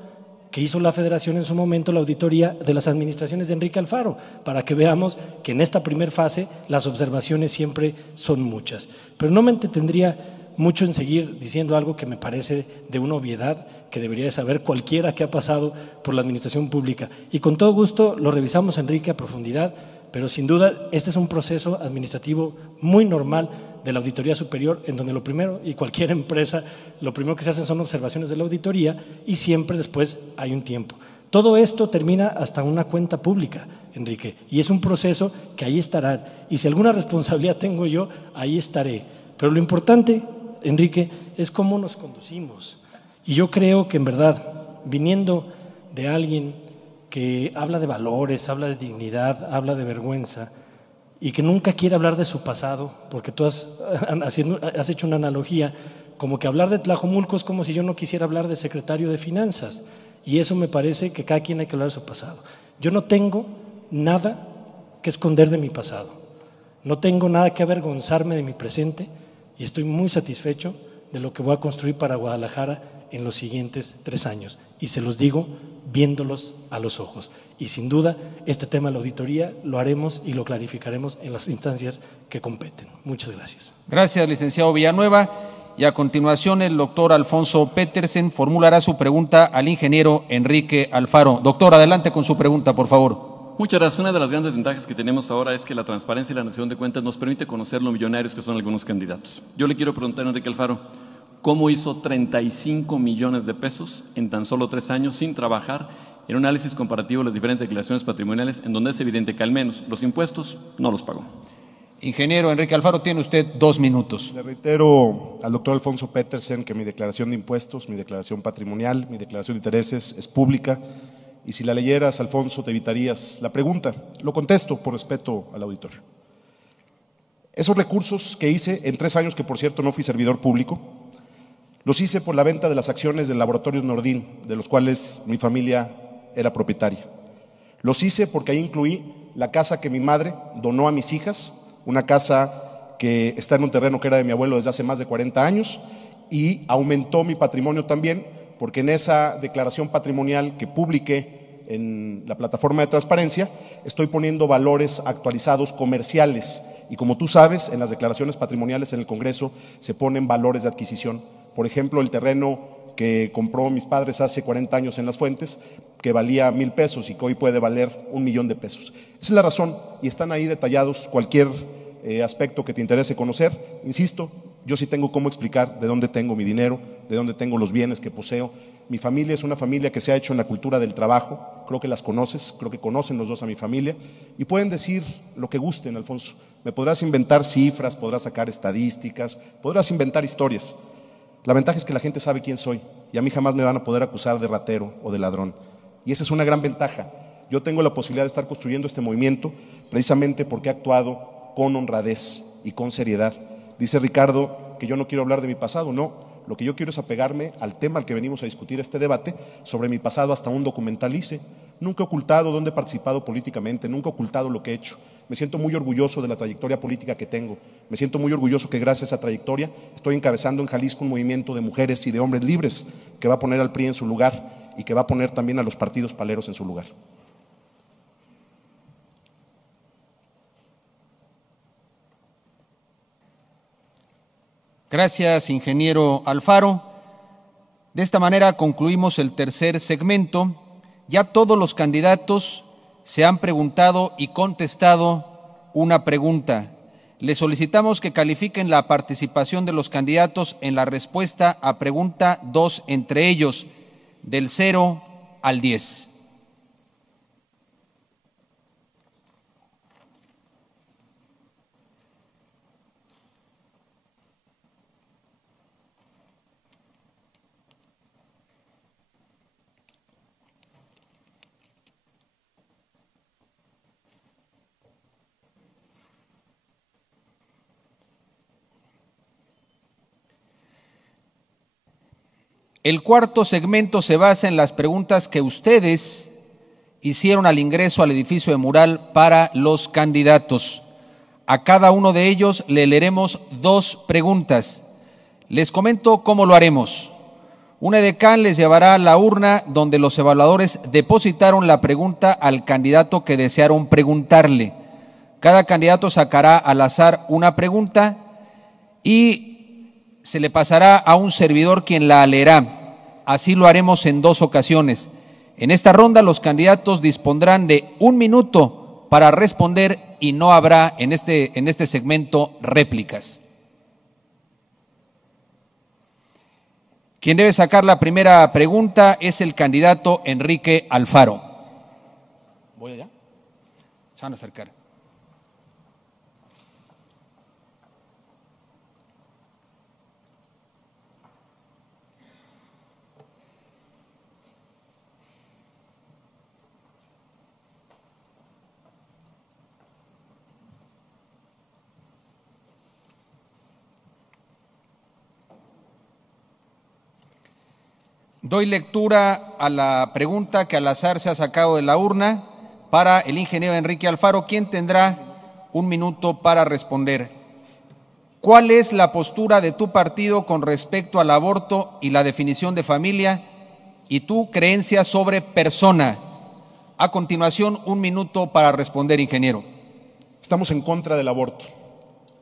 que hizo la Federación en su momento, la auditoría de las administraciones de Enrique Alfaro, para que veamos que en esta primera fase las observaciones siempre son muchas. Pero no me entretendría mucho en seguir diciendo algo que me parece de una obviedad que debería de saber cualquiera que ha pasado por la administración pública. Y con todo gusto lo revisamos, Enrique, a profundidad, pero sin duda este es un proceso administrativo muy normal de la Auditoría Superior, en donde lo primero, y cualquier empresa, lo primero que se hacen son observaciones de la auditoría, y siempre después hay un tiempo. Todo esto termina hasta una cuenta pública, Enrique, y es un proceso que ahí estará, y si alguna responsabilidad tengo yo, ahí estaré. Pero lo importante, Enrique, es cómo nos conducimos. Y yo creo que en verdad, viniendo de alguien que habla de valores, habla de dignidad, habla de vergüenza, y que nunca quiere hablar de su pasado, porque tú has hecho una analogía, como que hablar de Tlajomulco es como si yo no quisiera hablar de secretario de Finanzas, y eso me parece que cada quien hay que hablar de su pasado. Yo no tengo nada que esconder de mi pasado, no tengo nada que avergonzarme de mi presente, y estoy muy satisfecho de lo que voy a construir para Guadalajara en los siguientes 3 años, y se los digo viéndolos a los ojos. Y sin duda, este tema de la auditoría lo haremos y lo clarificaremos en las instancias que competen. Muchas gracias. Gracias, licenciado Villanueva. Y a continuación, el doctor Alfonso Petersen formulará su pregunta al ingeniero Enrique Alfaro. Doctor, adelante con su pregunta, por favor. Muchas gracias. Una de las grandes ventajas que tenemos ahora es que la transparencia y la rendición de cuentas nos permite conocer lo millonarios que son algunos candidatos. Yo le quiero preguntar a Enrique Alfaro, ¿cómo hizo 35 millones de pesos en tan solo 3 años sin trabajar en un análisis comparativo de las diferentes declaraciones patrimoniales, en donde es evidente que al menos los impuestos no los pagó? Ingeniero Enrique Alfaro, tiene usted 2 minutos. Le reitero al doctor Alfonso Petersen que mi declaración de impuestos, mi declaración patrimonial, mi declaración de intereses es pública, y si la leyeras, Alfonso, te evitarías la pregunta. Lo contesto por respeto al auditorio. Esos recursos que hice en 3 años, que por cierto no fui servidor público, los hice por la venta de las acciones del Laboratorios Nordin, de los cuales mi familia era propietaria. Los hice porque ahí incluí la casa que mi madre donó a mis hijas, una casa que está en un terreno que era de mi abuelo desde hace más de 40 años, y aumentó mi patrimonio también, porque en esa declaración patrimonial que publiqué en la plataforma de transparencia, estoy poniendo valores actualizados comerciales, y como tú sabes, en las declaraciones patrimoniales en el Congreso se ponen valores de adquisición. Por ejemplo, el terreno que compró mis padres hace 40 años en Las Fuentes, que valía 1,000 pesos y que hoy puede valer 1,000,000 de pesos. Esa es la razón, y están ahí detallados cualquier aspecto que te interese conocer. Insisto, yo sí tengo cómo explicar de dónde tengo mi dinero, de dónde tengo los bienes que poseo. Mi familia es una familia que se ha hecho en la cultura del trabajo, creo que las conoces, creo que conocen los dos a mi familia, y pueden decir lo que gusten, Alfonso. Me podrás inventar cifras, podrás sacar estadísticas, podrás inventar historias. La ventaja es que la gente sabe quién soy, y a mí jamás me van a poder acusar de ratero o de ladrón, y esa es una gran ventaja. Yo tengo la posibilidad de estar construyendo este movimiento precisamente porque he actuado con honradez y con seriedad. Dice Ricardo que yo no quiero hablar de mi pasado, no, lo que yo quiero es apegarme al tema al que venimos a discutir este debate. Sobre mi pasado hasta un documental hice, nunca he ocultado dónde he participado políticamente, nunca he ocultado lo que he hecho. Me siento muy orgulloso de la trayectoria política que tengo, me siento muy orgulloso que gracias a esa trayectoria estoy encabezando en Jalisco un movimiento de mujeres y de hombres libres que va a poner al PRI en su lugar y que va a poner también a los partidos paleros en su lugar. Gracias, ingeniero Alfaro. De esta manera concluimos el tercer segmento. Ya todos los candidatos se han preguntado y contestado una pregunta. Les solicitamos que califiquen la participación de los candidatos en la respuesta a pregunta 2 entre ellos, del 0 al 10. El cuarto segmento se basa en las preguntas que ustedes hicieron al ingreso al edificio de mural para los candidatos. A cada uno de ellos le leeremos 2 preguntas. Les comento cómo lo haremos. Una edecán les llevará a la urna donde los evaluadores depositaron la pregunta al candidato que desearon preguntarle. Cada candidato sacará al azar una pregunta y se le pasará a un servidor quien la leerá. Así lo haremos en 2 ocasiones. En esta ronda los candidatos dispondrán de 1 minuto para responder y no habrá en este segmento réplicas. Quien debe sacar la primera pregunta es el candidato Enrique Alfaro. ¿Voy allá? Se van a acercar. Doy lectura a la pregunta que al azar se ha sacado de la urna para el ingeniero Enrique Alfaro, quien tendrá 1 minuto para responder. ¿Cuál es la postura de tu partido con respecto al aborto y la definición de familia y tu creencia sobre persona? A continuación, 1 minuto para responder, ingeniero. Estamos en contra del aborto.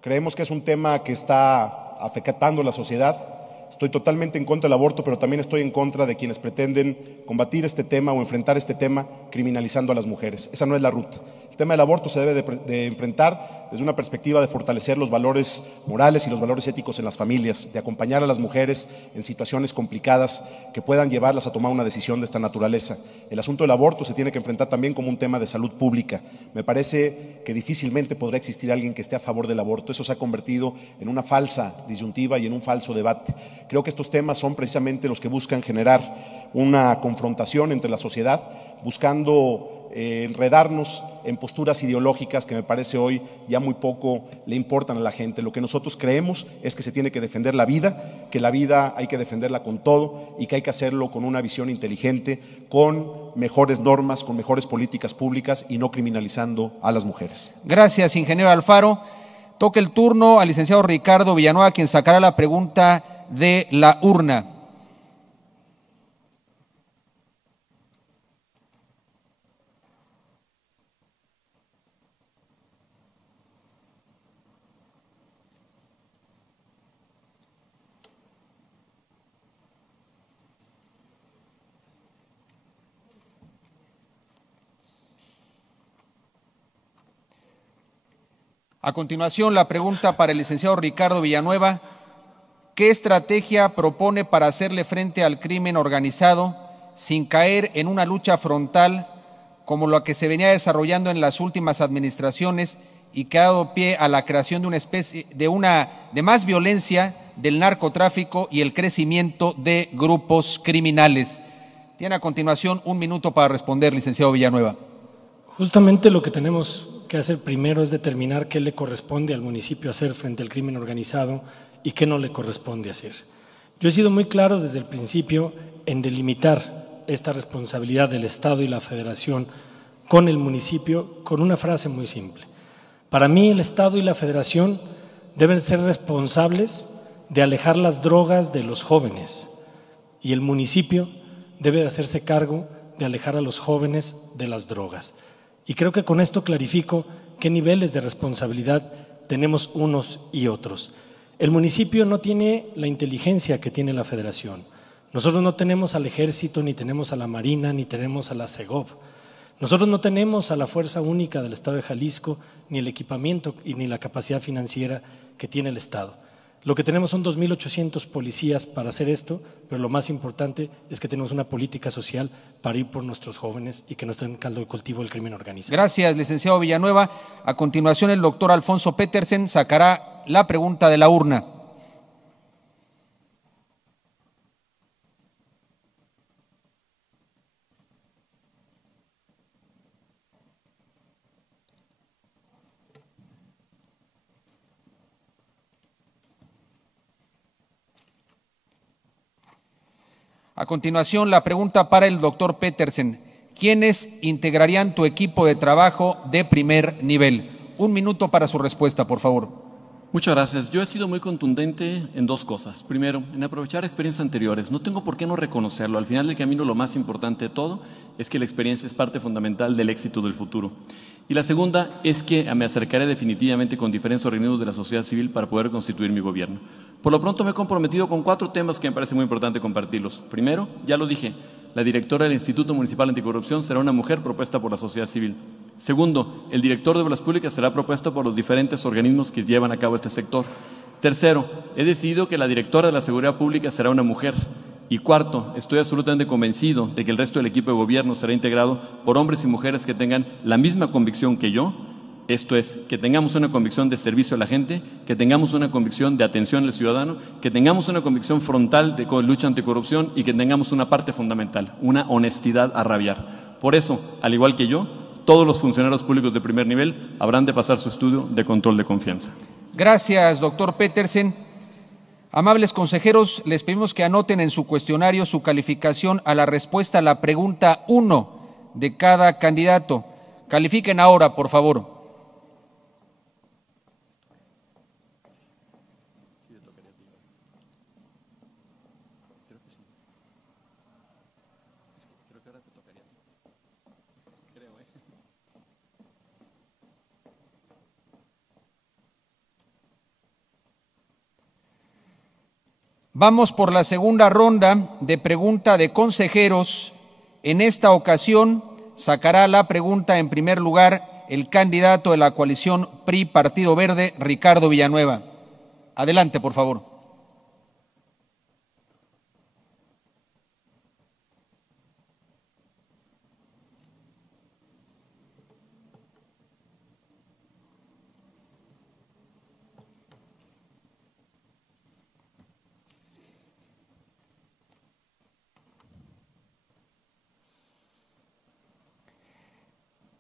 Creemos que es un tema que está afectando a la sociedad. Estoy totalmente en contra del aborto, pero también estoy en contra de quienes pretenden combatir este tema o enfrentar este tema criminalizando a las mujeres. Esa no es la ruta. El tema del aborto se debe de enfrentar desde una perspectiva de fortalecer los valores morales y los valores éticos en las familias, de acompañar a las mujeres en situaciones complicadas que puedan llevarlas a tomar una decisión de esta naturaleza. El asunto del aborto se tiene que enfrentar también como un tema de salud pública. Me parece que difícilmente podrá existir alguien que esté a favor del aborto. Eso se ha convertido en una falsa disyuntiva y en un falso debate. Creo que estos temas son precisamente los que buscan generar una confrontación entre la sociedad, buscando enredarnos en posturas ideológicas que me parece hoy ya muy poco le importan a la gente. Lo que nosotros creemos es que se tiene que defender la vida, que la vida hay que defenderla con todo y que hay que hacerlo con una visión inteligente, con mejores normas, con mejores políticas públicas y no criminalizando a las mujeres. Gracias, ingeniero Alfaro. Toca el turno al licenciado Ricardo Villanueva, quien sacará la pregunta de la urna. A continuación, la pregunta para el licenciado Ricardo Villanueva. ¿Qué estrategia propone para hacerle frente al crimen organizado sin caer en una lucha frontal como la que se venía desarrollando en las últimas administraciones y que ha dado pie a la creación de una especie de más violencia del narcotráfico y el crecimiento de grupos criminales? Tiene a continuación 1 minuto para responder, licenciado Villanueva. Justamente lo que tenemos que hacer primero es determinar qué le corresponde al municipio hacer frente al crimen organizado y qué no le corresponde hacer. Yo he sido muy claro desde el principio en delimitar esta responsabilidad del Estado y la Federación con el municipio con una frase muy simple. Para mí el Estado y la Federación deben ser responsables de alejar las drogas de los jóvenes y el municipio debe de hacerse cargo de alejar a los jóvenes de las drogas. Y creo que con esto clarifico qué niveles de responsabilidad tenemos unos y otros. El municipio no tiene la inteligencia que tiene la Federación, Nosotros no tenemos al Ejército, ni tenemos a la Marina, ni tenemos a la Segov. Nosotros no tenemos a la Fuerza Única del Estado de Jalisco, ni el equipamiento y ni la capacidad financiera que tiene el Estado. Lo que tenemos son 2.800 policías para hacer esto, pero lo más importante es que tenemos una política social para ir por nuestros jóvenes y que no estén en caldo de cultivo del crimen organizado. Gracias, licenciado Villanueva. A continuación, el doctor Alfonso Petersen sacará la pregunta de la urna. A continuación, la pregunta para el doctor Petersen. ¿Quiénes integrarían tu equipo de trabajo de primer nivel? 1 minuto para su respuesta, por favor. Muchas gracias. Yo he sido muy contundente en 2 cosas. Primero, en aprovechar experiencias anteriores. No tengo por qué no reconocerlo. Al final del camino, lo más importante de todo es que la experiencia es parte fundamental del éxito del futuro. Y la segunda es que me acercaré definitivamente con diferentes organismos de la sociedad civil para poder constituir mi gobierno. Por lo pronto me he comprometido con 4 temas que me parece muy importante compartirlos. Primero, ya lo dije, la directora del Instituto Municipal Anticorrupción será una mujer propuesta por la sociedad civil. Segundo, el director de Obras Públicas será propuesto por los diferentes organismos que llevan a cabo este sector. Tercero, he decidido que la directora de la Seguridad Pública será una mujer. Y cuarto, estoy absolutamente convencido de que el resto del equipo de gobierno será integrado por hombres y mujeres que tengan la misma convicción que yo. Esto es, que tengamos una convicción de servicio a la gente, que tengamos una convicción de atención al ciudadano, que tengamos una convicción frontal de lucha anticorrupción y que tengamos una parte fundamental, una honestidad a rabiar. Por eso, al igual que yo, todos los funcionarios públicos de primer nivel habrán de pasar su estudio de control de confianza. Gracias, doctor Petersen. Amables consejeros, les pedimos que anoten en su cuestionario su calificación a la respuesta a la pregunta 1 de cada candidato. Califiquen ahora, por favor. Vamos por la segunda ronda de pregunta de consejeros. En esta ocasión sacará la pregunta en primer lugar el candidato de la coalición PRI Partido Verde, Ricardo Villanueva. Adelante, por favor.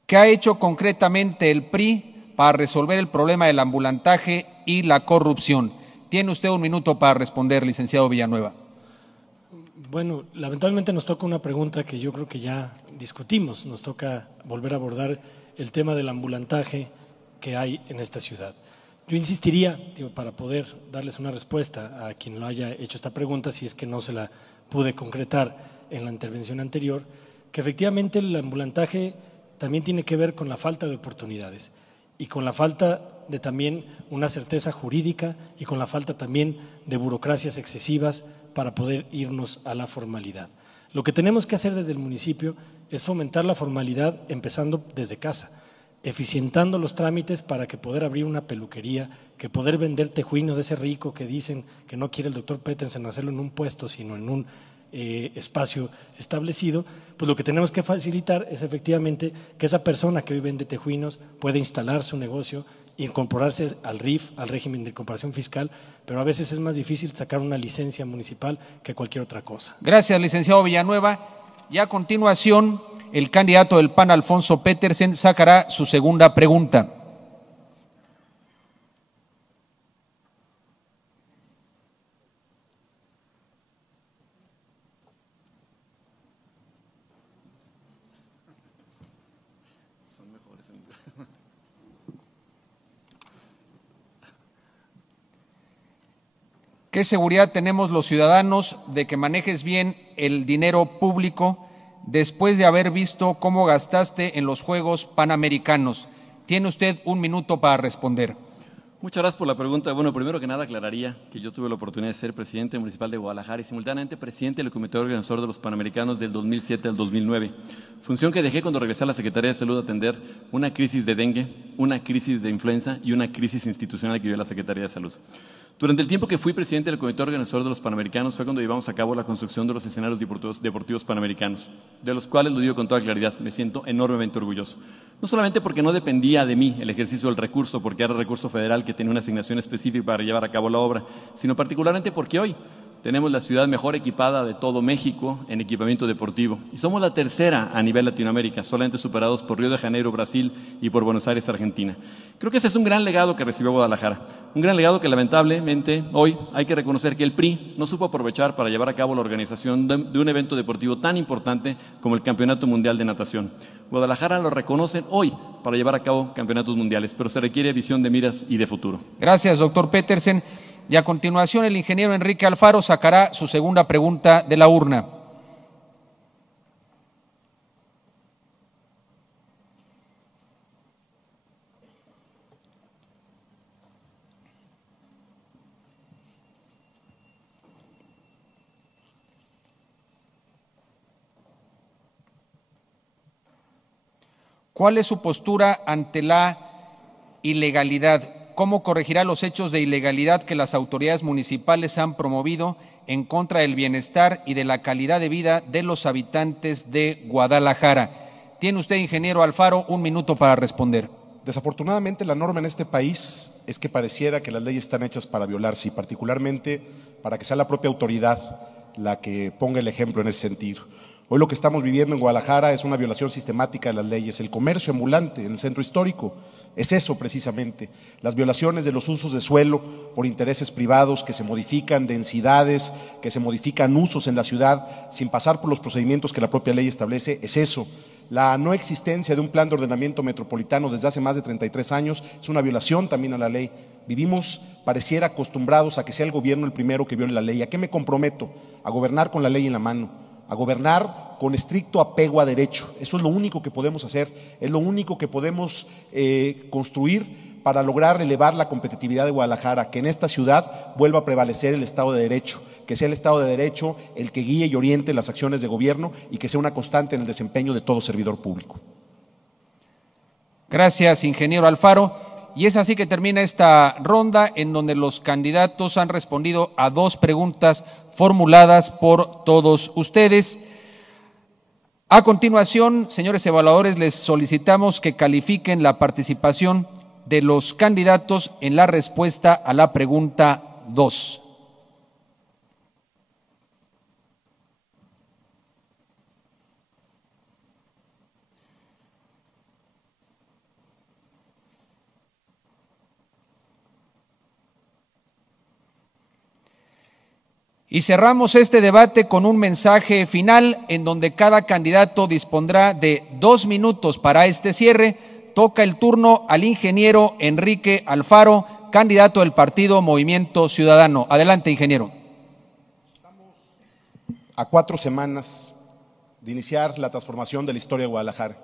¿Qué ha hecho concretamente el PRI para resolver el problema del ambulantaje y la corrupción? Tiene usted 1 minuto para responder, licenciado Villanueva. Bueno, lamentablemente nos toca una pregunta que yo creo que ya discutimos. Nos toca volver a abordar el tema del ambulantaje que hay en esta ciudad. Yo insistiría, para poder darles una respuesta a quien lo haya hecho esta pregunta, si es que no se la pude concretar en la intervención anterior, que efectivamente el ambulantaje también tiene que ver con la falta de oportunidades y con la falta de también una certeza jurídica y con la falta también de burocracias excesivas para poder irnos a la formalidad. Lo que tenemos que hacer desde el municipio es fomentar la formalidad empezando desde casa, eficientando los trámites para que poder abrir una peluquería, que poder vender tejuino de ese rico que dicen que no quiere el doctor Petersen hacerlo en un puesto, sino en un espacio establecido. Pues lo que tenemos que facilitar es efectivamente que esa persona que hoy vende tejuinos pueda instalar su negocio, incorporarse al RIF, al régimen de incorporación fiscal, pero a veces es más difícil sacar una licencia municipal que cualquier otra cosa. Gracias, licenciado Villanueva. Y a continuación, el candidato del PAN, Alfonso Petersen, sacará su segunda pregunta. ¿Qué seguridad tenemos los ciudadanos de que manejes bien el dinero público después de haber visto cómo gastaste en los Juegos Panamericanos? Tiene usted 1 minuto para responder. Muchas gracias por la pregunta. Bueno, primero que nada aclararía que yo tuve la oportunidad de ser presidente municipal de Guadalajara y simultáneamente presidente del Comité Organizador de los Panamericanos del 2007 al 2009, función que dejé cuando regresé a la Secretaría de Salud a atender una crisis de dengue, una crisis de influenza y una crisis institucional que vivió la Secretaría de Salud. Durante el tiempo que fui presidente del Comité Organizador de los Panamericanos fue cuando llevamos a cabo la construcción de los escenarios deportivos panamericanos, de los cuales, lo digo con toda claridad, me siento enormemente orgulloso. No solamente porque no dependía de mí el ejercicio del recurso, porque era recurso federal que tenía una asignación específica para llevar a cabo la obra, sino particularmente porque hoy tenemos la ciudad mejor equipada de todo México en equipamiento deportivo y somos la tercera a nivel Latinoamérica, solamente superados por Río de Janeiro, Brasil y por Buenos Aires, Argentina. Creo que ese es un gran legado que recibió Guadalajara, un gran legado que lamentablemente hoy hay que reconocer que el PRI no supo aprovechar para llevar a cabo la organización de un evento deportivo tan importante como el Campeonato Mundial de Natación. Guadalajara lo reconocen hoy para llevar a cabo campeonatos mundiales, pero se requiere visión de miras y de futuro. Gracias, doctor Petersen. Y a continuación el ingeniero Enrique Alfaro sacará su segunda pregunta de la urna. ¿Cuál es su postura ante la ilegalidad? ¿Cómo corregirá los hechos de ilegalidad que las autoridades municipales han promovido en contra del bienestar y de la calidad de vida de los habitantes de Guadalajara? Tiene usted, ingeniero Alfaro, 1 minuto para responder. Desafortunadamente, la norma en este país es que pareciera que las leyes están hechas para violarse y particularmente para que sea la propia autoridad la que ponga el ejemplo en ese sentido. Hoy lo que estamos viviendo en Guadalajara es una violación sistemática de las leyes. El comercio ambulante en el centro histórico es eso precisamente, las violaciones de los usos de suelo por intereses privados que se modifican densidades, que se modifican usos en la ciudad sin pasar por los procedimientos que la propia ley establece, es eso. La no existencia de un plan de ordenamiento metropolitano desde hace más de 33 años es una violación también a la ley. Vivimos, pareciera, acostumbrados a que sea el gobierno el primero que viole la ley. ¿A qué me comprometo? A gobernar con la ley en la mano, a gobernar con estricto apego a derecho. Eso es lo único que podemos hacer, es lo único que podemos construir para lograr elevar la competitividad de Guadalajara, que en esta ciudad vuelva a prevalecer el Estado de Derecho, que sea el Estado de Derecho el que guíe y oriente las acciones de gobierno y que sea una constante en el desempeño de todo servidor público. Gracias, ingeniero Alfaro. Y es así que termina esta ronda en donde los candidatos han respondido a 2 preguntas formuladas por todos ustedes. A continuación, señores evaluadores, les solicitamos que califiquen la participación de los candidatos en la respuesta a la pregunta 2. Y cerramos este debate con un mensaje final en donde cada candidato dispondrá de 2 minutos para este cierre. Toca el turno al ingeniero Enrique Alfaro, candidato del partido Movimiento Ciudadano. Adelante, ingeniero. Estamos a 4 semanas de iniciar la transformación de la historia de Guadalajara.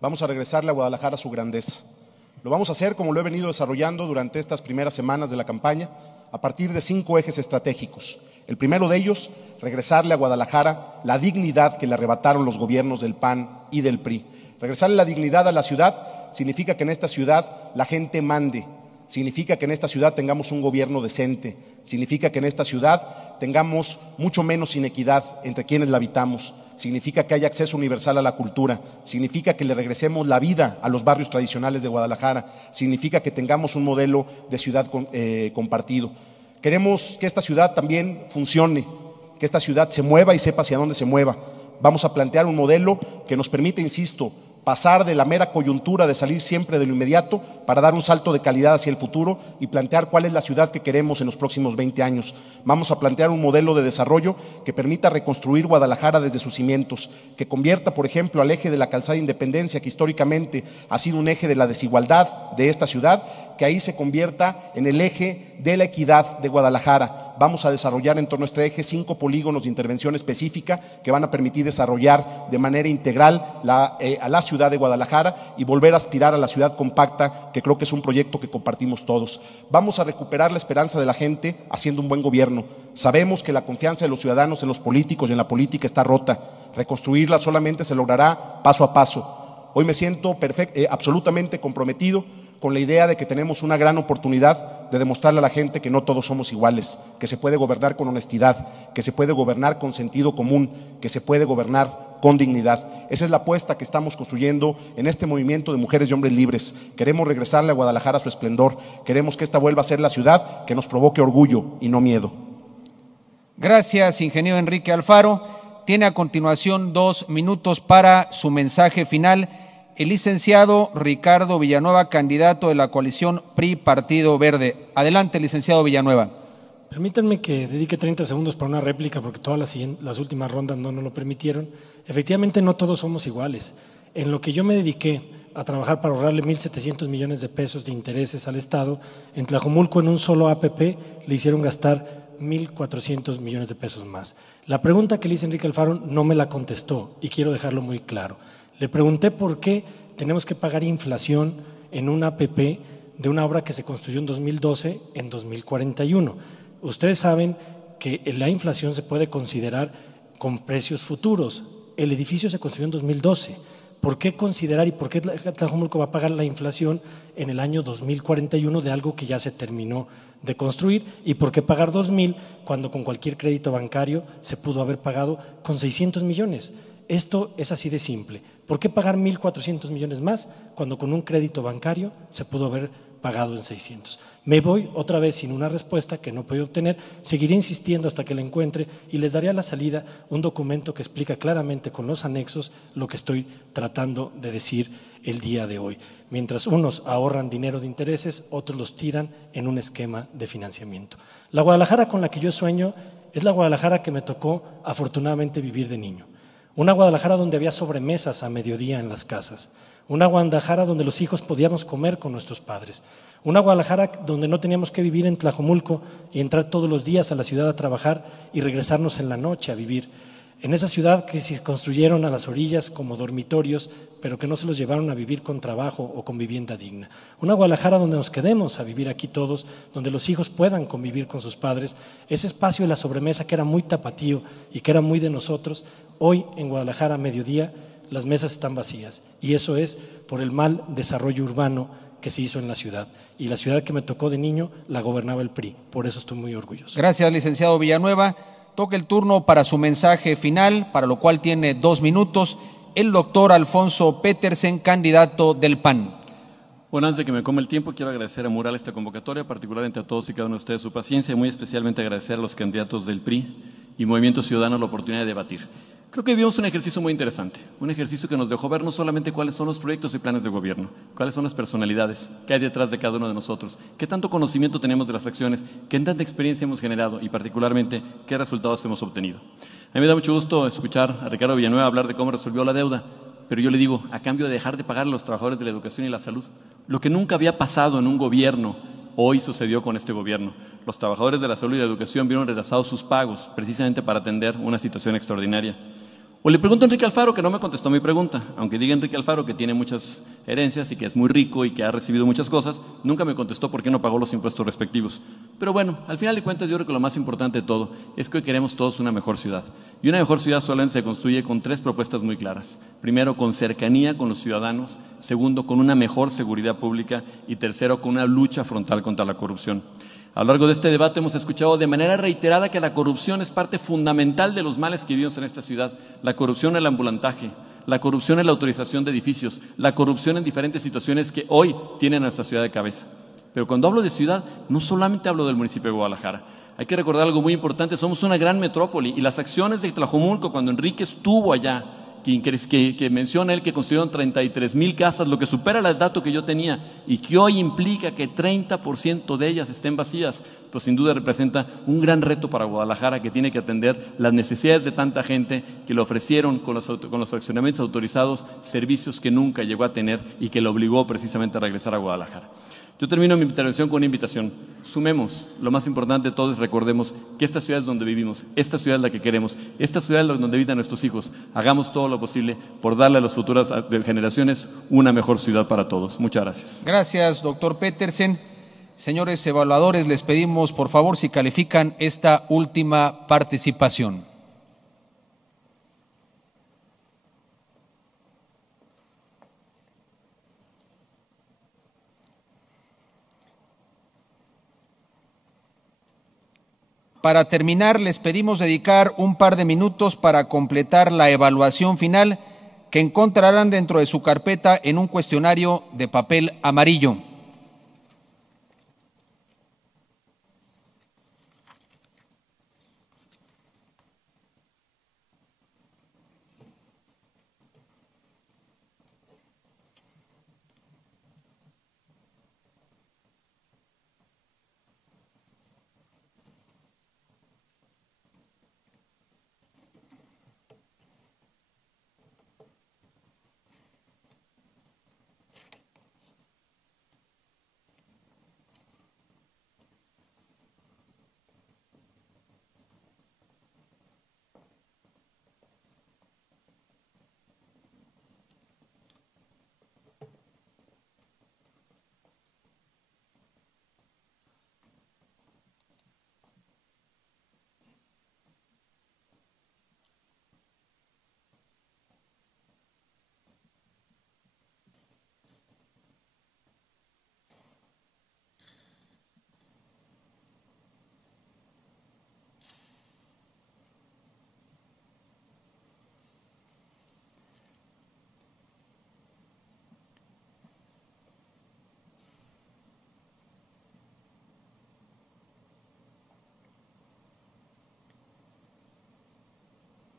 Vamos a regresarle a Guadalajara a su grandeza. Lo vamos a hacer como lo he venido desarrollando durante estas primeras semanas de la campaña, a partir de 5 ejes estratégicos. El primero de ellos, regresarle a Guadalajara la dignidad que le arrebataron los gobiernos del PAN y del PRI. Regresarle la dignidad a la ciudad significa que en esta ciudad la gente mande, significa que en esta ciudad tengamos un gobierno decente, significa que en esta ciudad tengamos mucho menos inequidad entre quienes la habitamos, significa que haya acceso universal a la cultura, significa que le regresemos la vida a los barrios tradicionales de Guadalajara, significa que tengamos un modelo de ciudad compartido. Queremos que esta ciudad también funcione, que esta ciudad se mueva y sepa hacia dónde se mueva. Vamos a plantear un modelo que nos permite, insisto, pasar de la mera coyuntura de salir siempre de lo inmediato para dar un salto de calidad hacia el futuro y plantear cuál es la ciudad que queremos en los próximos 20 años. Vamos a plantear un modelo de desarrollo que permita reconstruir Guadalajara desde sus cimientos, que convierta, por ejemplo, al eje de la calzada Independencia, que históricamente ha sido un eje de la desigualdad de esta ciudad, que ahí se convierta en el eje de la equidad de Guadalajara. vamos a desarrollar en torno a este eje 5 polígonos de intervención específica que van a permitir desarrollar de manera integral a la ciudad de Guadalajara y volver a aspirar a la ciudad compacta, que creo que es un proyecto que compartimos todos. Vamos a recuperar la esperanza de la gente haciendo un buen gobierno. Sabemos que la confianza de los ciudadanos en los políticos y en la política está rota. Reconstruirla solamente se logrará paso a paso. Hoy me siento absolutamente comprometido con la idea de que tenemos una gran oportunidad de demostrarle a la gente que no todos somos iguales, que se puede gobernar con honestidad, que se puede gobernar con sentido común, que se puede gobernar con dignidad. Esa es la apuesta que estamos construyendo en este movimiento de mujeres y hombres libres. Queremos regresarle a Guadalajara su esplendor, queremos que esta vuelva a ser la ciudad que nos provoque orgullo y no miedo. Gracias, ingeniero Enrique Alfaro. Tiene a continuación 2 minutos para su mensaje final el licenciado Ricardo Villanueva, candidato de la coalición PRI Partido Verde. Adelante, licenciado Villanueva. Permítanme que dedique 30 segundos para una réplica, porque todas las últimas rondas no nos lo permitieron. Efectivamente, no todos somos iguales. En lo que yo me dediqué a trabajar para ahorrarle 1.700 millones de pesos de intereses al Estado, en Tlajomulco, en un solo APP, le hicieron gastar 1.400 millones de pesos más. La pregunta que le hice a Enrique Alfaro no me la contestó y quiero dejarlo muy claro. Le pregunté por qué tenemos que pagar inflación en una APP de una obra que se construyó en 2012 en 2041. Ustedes saben que la inflación se puede considerar con precios futuros. El edificio se construyó en 2012. ¿Por qué considerar y por qué Tlajomulco va a pagar la inflación en el año 2041 de algo que ya se terminó de construir? ¿Y por qué pagar 2.000 cuando con cualquier crédito bancario se pudo haber pagado con 600 millones? Esto es así de simple. ¿Por qué pagar 1.400 millones más cuando con un crédito bancario se pudo haber pagado en 600? Me voy otra vez sin una respuesta que no puedo obtener, seguiré insistiendo hasta que la encuentre y les daré a la salida un documento que explica claramente con los anexos lo que estoy tratando de decir el día de hoy. Mientras unos ahorran dinero de intereses, otros los tiran en un esquema de financiamiento. La Guadalajara con la que yo sueño es la Guadalajara que me tocó afortunadamente vivir de niño. Una Guadalajara donde había sobremesas a mediodía en las casas. Una Guadalajara donde los hijos podíamos comer con nuestros padres. Una Guadalajara donde no teníamos que vivir en Tlajomulco y entrar todos los días a la ciudad a trabajar y regresarnos en la noche a vivir. En esa ciudad que se construyeron a las orillas como dormitorios, pero que no se los llevaron a vivir con trabajo o con vivienda digna. Una Guadalajara donde nos quedemos a vivir aquí todos, donde los hijos puedan convivir con sus padres. Ese espacio de la sobremesa que era muy tapatío y que era muy de nosotros, hoy en Guadalajara a mediodía las mesas están vacías. Y eso es por el mal desarrollo urbano que se hizo en la ciudad. Y la ciudad que me tocó de niño la gobernaba el PRI. Por eso estoy muy orgulloso. Gracias, licenciado Villanueva. Toca el turno para su mensaje final, para lo cual tiene 2 minutos, el doctor Alfonso Petersen, candidato del PAN. Bueno, antes de que me come el tiempo, quiero agradecer a Mural esta convocatoria, particularmente a todos y cada uno de ustedes su paciencia y muy especialmente agradecer a los candidatos del PRI y Movimiento Ciudadano la oportunidad de debatir. Creo que vivimos un ejercicio muy interesante, un ejercicio que nos dejó ver no solamente cuáles son los proyectos y planes de gobierno, cuáles son las personalidades que hay detrás de cada uno de nosotros, qué tanto conocimiento tenemos de las acciones, qué tanta experiencia hemos generado y particularmente qué resultados hemos obtenido. A mí me da mucho gusto escuchar a Ricardo Villanueva hablar de cómo resolvió la deuda, pero yo le digo, a cambio de dejar de pagar a los trabajadores de la educación y la salud, lo que nunca había pasado en un gobierno, hoy sucedió con este gobierno. Los trabajadores de la salud y la educación vieron retrasados sus pagos precisamente para atender una situación extraordinaria. O le pregunto a Enrique Alfaro, que no me contestó mi pregunta, aunque diga Enrique Alfaro que tiene muchas herencias y que es muy rico y que ha recibido muchas cosas, nunca me contestó por qué no pagó los impuestos respectivos. Pero bueno, al final de cuentas yo creo que lo más importante de todo es que hoy queremos todos una mejor ciudad. Y una mejor ciudad solamente se construye con 3 propuestas muy claras. Primero, con cercanía con los ciudadanos. Segundo, con una mejor seguridad pública. Y tercero, con una lucha frontal contra la corrupción. A lo largo de este debate hemos escuchado de manera reiterada que la corrupción es parte fundamental de los males que vivimos en esta ciudad. La corrupción en el ambulantaje, la corrupción en la autorización de edificios, la corrupción en diferentes situaciones que hoy tienen a nuestra ciudad de cabeza. Pero cuando hablo de ciudad, no solamente hablo del municipio de Guadalajara. Hay que recordar algo muy importante, somos una gran metrópoli y las acciones de Tlajomulco, cuando Enrique estuvo allá, que menciona él que construyeron 33,000 casas, lo que supera el dato que yo tenía y que hoy implica que 30% de ellas estén vacías, pues sin duda representa un gran reto para Guadalajara, que tiene que atender las necesidades de tanta gente que le ofrecieron con los fraccionamientos autorizados servicios que nunca llegó a tener y que le obligó precisamente a regresar a Guadalajara. Yo termino mi intervención con una invitación. Sumemos, lo más importante de todo es recordemos que esta ciudad es donde vivimos, esta ciudad es la que queremos, esta ciudad es donde habitan nuestros hijos. Hagamos todo lo posible por darle a las futuras generaciones una mejor ciudad para todos. Muchas gracias. Gracias, doctor Petersen. Señores evaluadores, les pedimos por favor si califican esta última participación. Para terminar, les pedimos dedicar un par de minutos para completar la evaluación final que encontrarán dentro de su carpeta en un cuestionario de papel amarillo.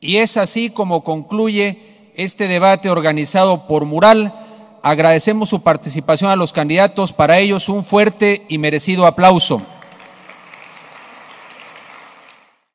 Y es así como concluye este debate organizado por Mural. Agradecemos su participación a los candidatos. Para ellos un fuerte y merecido aplauso.